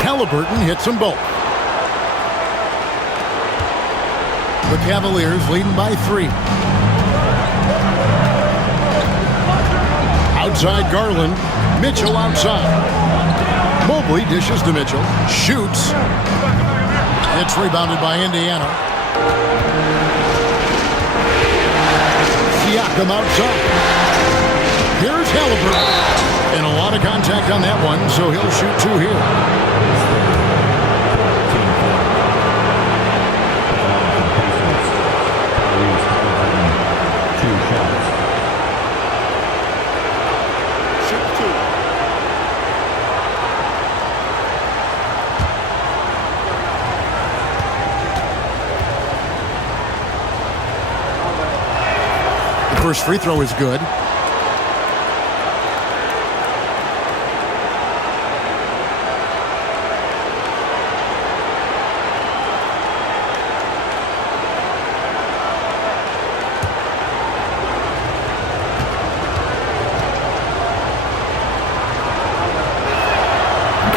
Halliburton hits them both. The Cavaliers leading by 3. Outside Garland. Mitchell outside. Mobley dishes to Mitchell. Shoots. It's rebounded by Indiana. Siakam outside. Here's Halliburton. And a lot of contact on that one, so he'll shoot 2 here. First free throw is good.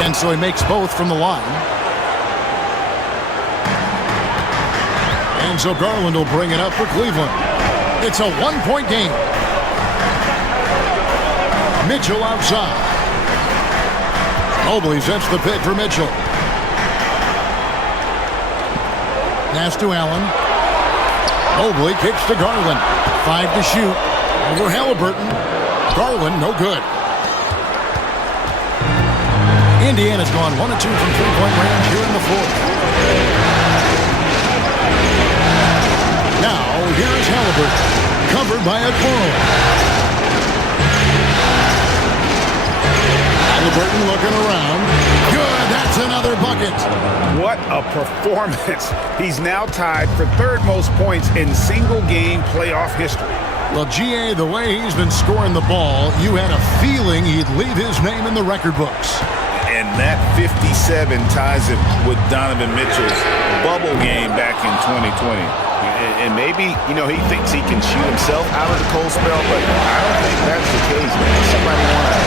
And so he makes both from the line. And so Garland will bring it up for Cleveland. It's a 1-point game. Mitchell outside. Mobley sets the pick for Mitchell. Pass to Allen. Mobley kicks to Garland. 5 to shoot. Over Halliburton. Garland, no good. Indiana's gone 1 of 2 from 3-point range here in the fourth. Now, here's Halliburton, covered by Okoro. Halliburton looking around. Good, that's another bucket. What a performance. He's now tied for 3rd most points in single-game playoff history. Well, GA, the way he's been scoring the ball, you had a feeling he'd leave his name in the record books. And that 57 ties him with Donovan Mitchell's bubble game back in 2020. And maybe, you know, he thinks he can shoot himself out of the cold spell, but I don't think that's the case, man. Somebody want to...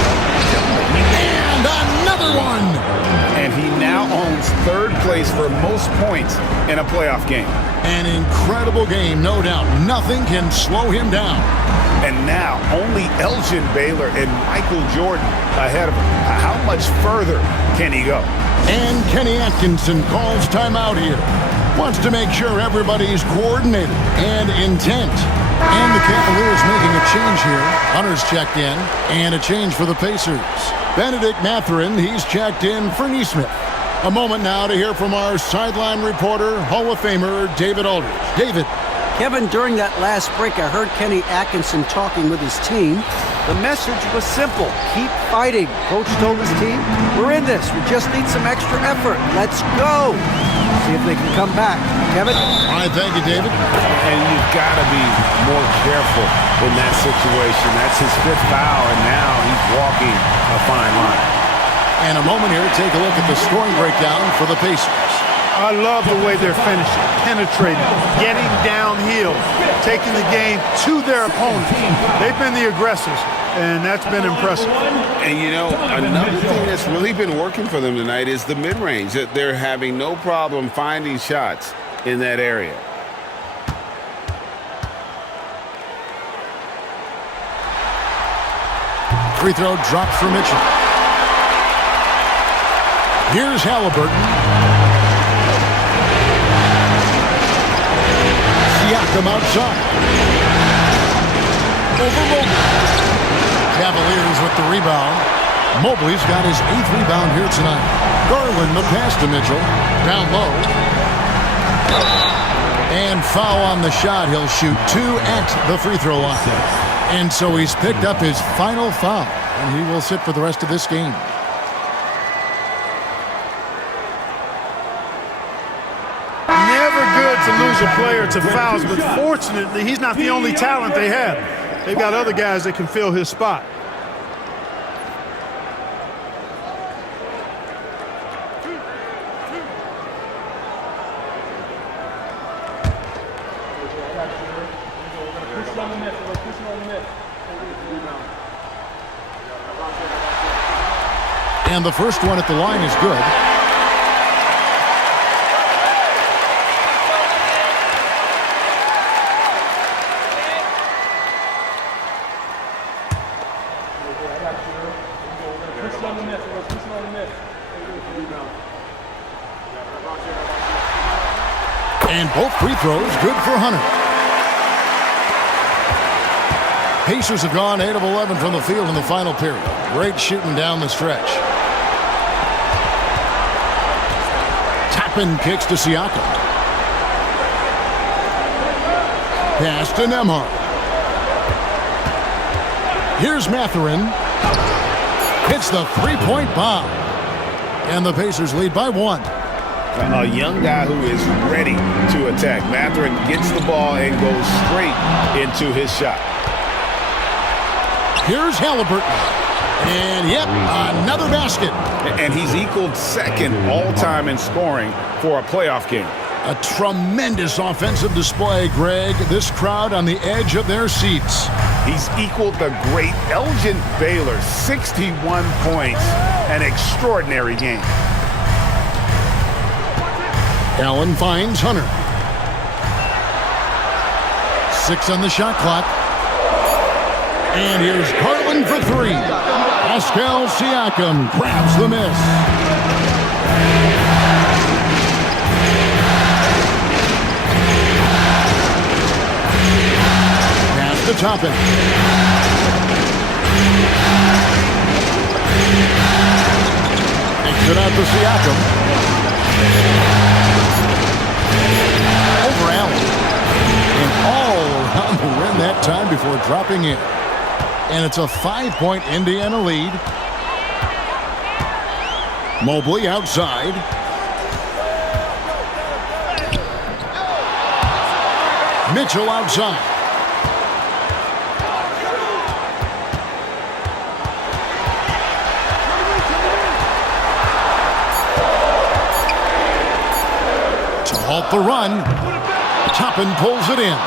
And another one! And he now owns 3rd place place for most points in a playoff game. An incredible game, no doubt. Nothing can slow him down. And now only Elgin Baylor and Michael Jordan ahead of him. How much further can he go? And Kenny Atkinson calls timeout here. Wants to make sure everybody's coordinated and intent. And the Cavaliers making a change here. Hunter's checked in. And a change for the Pacers. Benedict Mathurin, he's checked in for Neesmith. A moment now to hear from our sideline reporter, Hall of Famer David Aldridge. David. Kevin, during that last break, I heard Kenny Atkinson talking with his team. The message was simple. Keep fighting. Coach told his team, we're in this. We just need some extra effort. Let's go. See if they can come back. Kevin? All right, thank you, David. And you've got to be more careful in that situation. That's his 5th foul, and now he's walking a fine line. And a moment here to take a look at the scoring breakdown for the Pacers. I love the way they're finishing, penetrating, getting downhill, taking the game to their opponent. They've been the aggressors, and that's been impressive. And, you know, another thing that's really been working for them tonight is the mid-range. They're having no problem finding shots in that area. Free throw drops for Mitchell. Here's Halliburton. Siakam outside. Over Mobley. Cavaliers with the rebound. Mobley's got his 8th rebound here tonight. Garland the pass to Mitchell. Down low. And foul on the shot. He'll shoot 2 at the free throw line. And so he's picked up his final foul. And he will sit for the rest of this game. To lose a player to fouls, but fortunately, he's not the only talent they have. They've got other guys that can fill his spot. And the first one at the line is good. And both free throws good for Hunter. Pacers have gone 8 of 11 from the field in the final period. Great shooting down the stretch. Toppin kicks to Siakam. Pass to Nembhard. Here's Mathurin. Hits the three-point bomb. And the Pacers lead by 1. A young guy who is ready to attack. Mathurin gets the ball and goes straight into his shot. Here's Halliburton. And, yep, another basket. And he's equaled 2nd all-time in scoring for a playoff game. A tremendous offensive display, Greg. This crowd on the edge of their seats. He's equaled the great Elgin Baylor, 61 points. An extraordinary game. Allen finds Hunter. 6 on the shot clock. And here's Garland for 3. Pascal Siakam grabs the miss. Pass to Toppin. Takes it out to Siakam. Over Allen. And all around the rim that time before dropping in. And it's a 5-point Indiana lead. Mobley outside. Mitchell outside. To halt the run. Toppin pulls it in.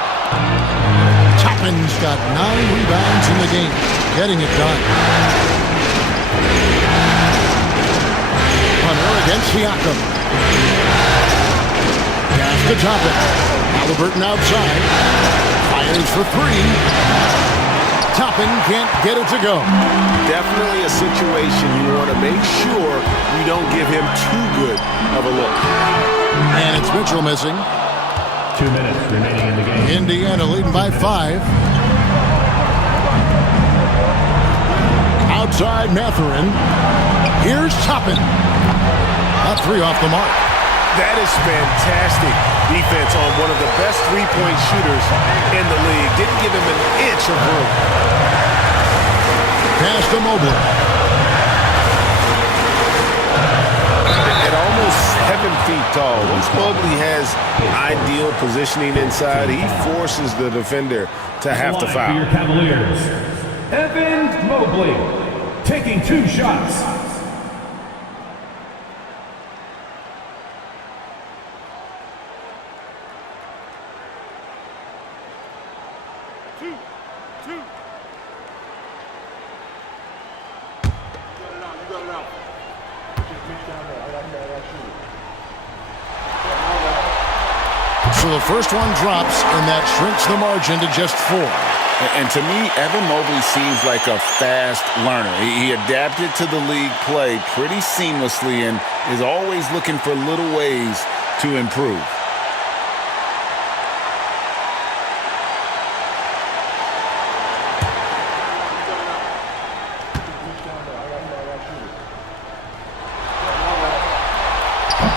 Toppin's got 9 rebounds in the game, getting it done. Hunter against Siakam. to Toppin. Halliburton outside. Fires for three. Toppin can't get it to go. Definitely a situation you want to make sure you don't give him too good of a look. And it's Mitchell missing. 2 minutes remaining in the game. Indiana leading by 5. Outside Mathurin. Here's Toppin. A three off the mark. That is fantastic defense on one of the best three-point shooters in the league. Didn't give him an inch of room. Pass to Mobley. At almost 7 feet tall, once Mobley has ideal positioning inside, he forces the defender to have to foul. For your Cavaliers, Evan Mobley taking 2 shots. So the first one drops, and that shrinks the margin to just 4. And to me, Evan Mobley seems like a fast learner. He adapted to the league play pretty seamlessly and is always looking for little ways to improve.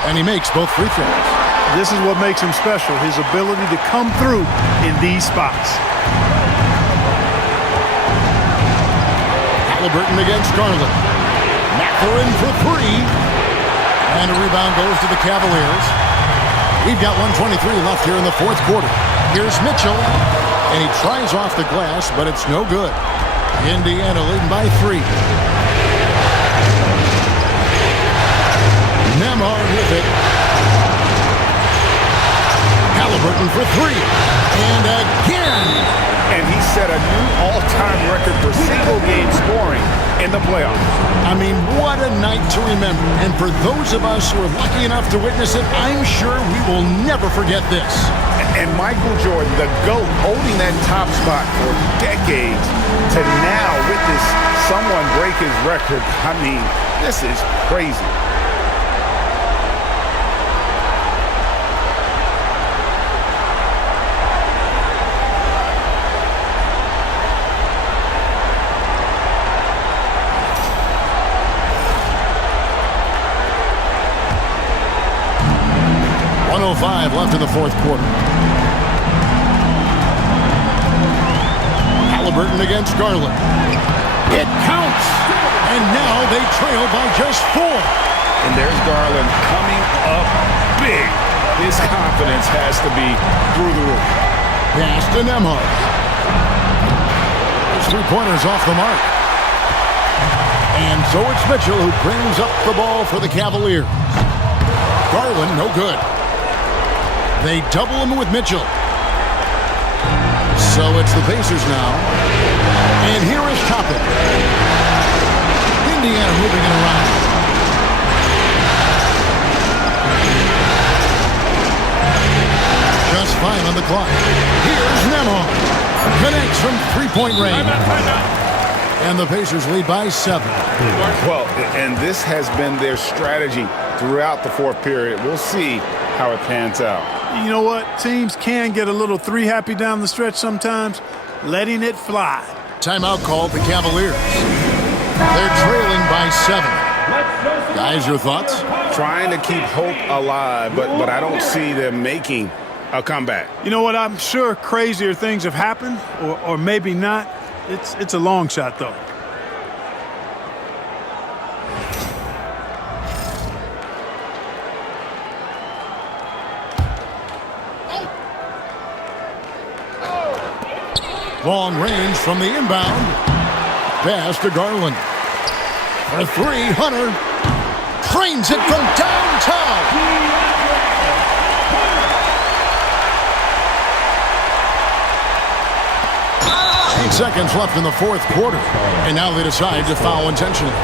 And he makes both free throws. This is what makes him special, his ability to come through in these spots. Halliburton against Garland. Mathurin for 3. And a rebound goes to the Cavaliers. We've got 1:23 left here in the fourth quarter. Here's Mitchell. And he tries off the glass, but it's no good. Indiana leading by 3. Nembhard with it. Halliburton for 3. And again. And he set a new all-time record for single-game scoring in the playoffs. I mean, what a night to remember. And for those of us who are lucky enough to witness it, I'm sure we will never forget this. And Michael Jordan, the GOAT, holding that top spot for decades, to now witness someone break his record. I mean, this is crazy. Left in the fourth quarter. Halliburton against Garland. It counts! And now they trail by just 4. And there's Garland coming up big. His confidence has to be through the roof. Pass to Nembhard. His 3-pointers off the mark. And so it's Mitchell who brings up the ball for the Cavaliers. Garland, no good. They double him with Mitchell. So it's the Pacers now. And here is Toppin. Indiana moving it around. Just fine on the clock. Here's Nembhard. Connects from 3-point range. And the Pacers lead by 7. Well, and this has been their strategy throughout the fourth period. We'll see how it pans out. You know what? Teams can get a little 3-happy down the stretch sometimes, letting it fly. Timeout called the Cavaliers. They're trailing by 7. Guys, your thoughts? Trying to keep hope alive, but I don't see them making a comeback. You know what? I'm sure crazier things have happened, or maybe not. It's a long shot, though. Long range from the inbound. Pass to Garland. For 3, Hunter. Trains it from downtown. 8 seconds left in the fourth quarter. And now they decide to foul intentionally.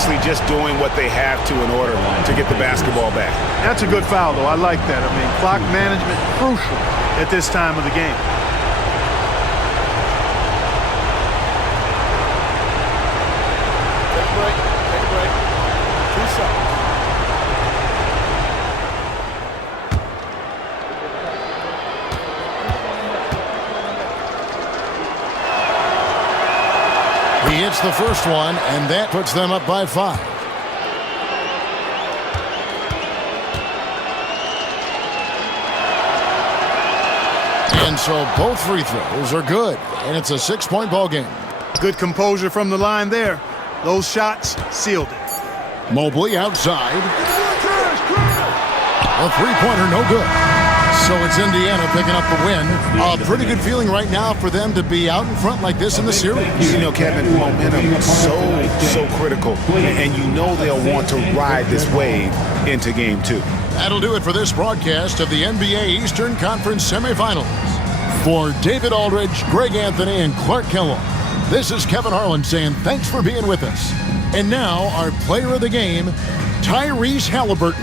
honestly just doing what they have to in order to get the basketball back. That's a good foul, though. I like that. I mean, clock management crucial at this time of the game. Take a break. Take a break. 2 seconds. He hits the first one, and that puts them up by 5. And so both free throws are good, and it's a 6-point ball game. Good composure from the line there. Those shots sealed it. Mobley outside. A three-pointer, no good. So it's Indiana picking up the win. A pretty good feeling right now for them to be out in front like this in the series. You know, Kevin, momentum is so critical, and you know they'll want to ride this wave into Game 2. That'll do it for this broadcast of the NBA Eastern Conference semifinals. For David Aldridge, Greg Anthony, and Clark Kellogg, this is Kevin Harlan saying thanks for being with us. And now our player of the game, Tyrese Halliburton.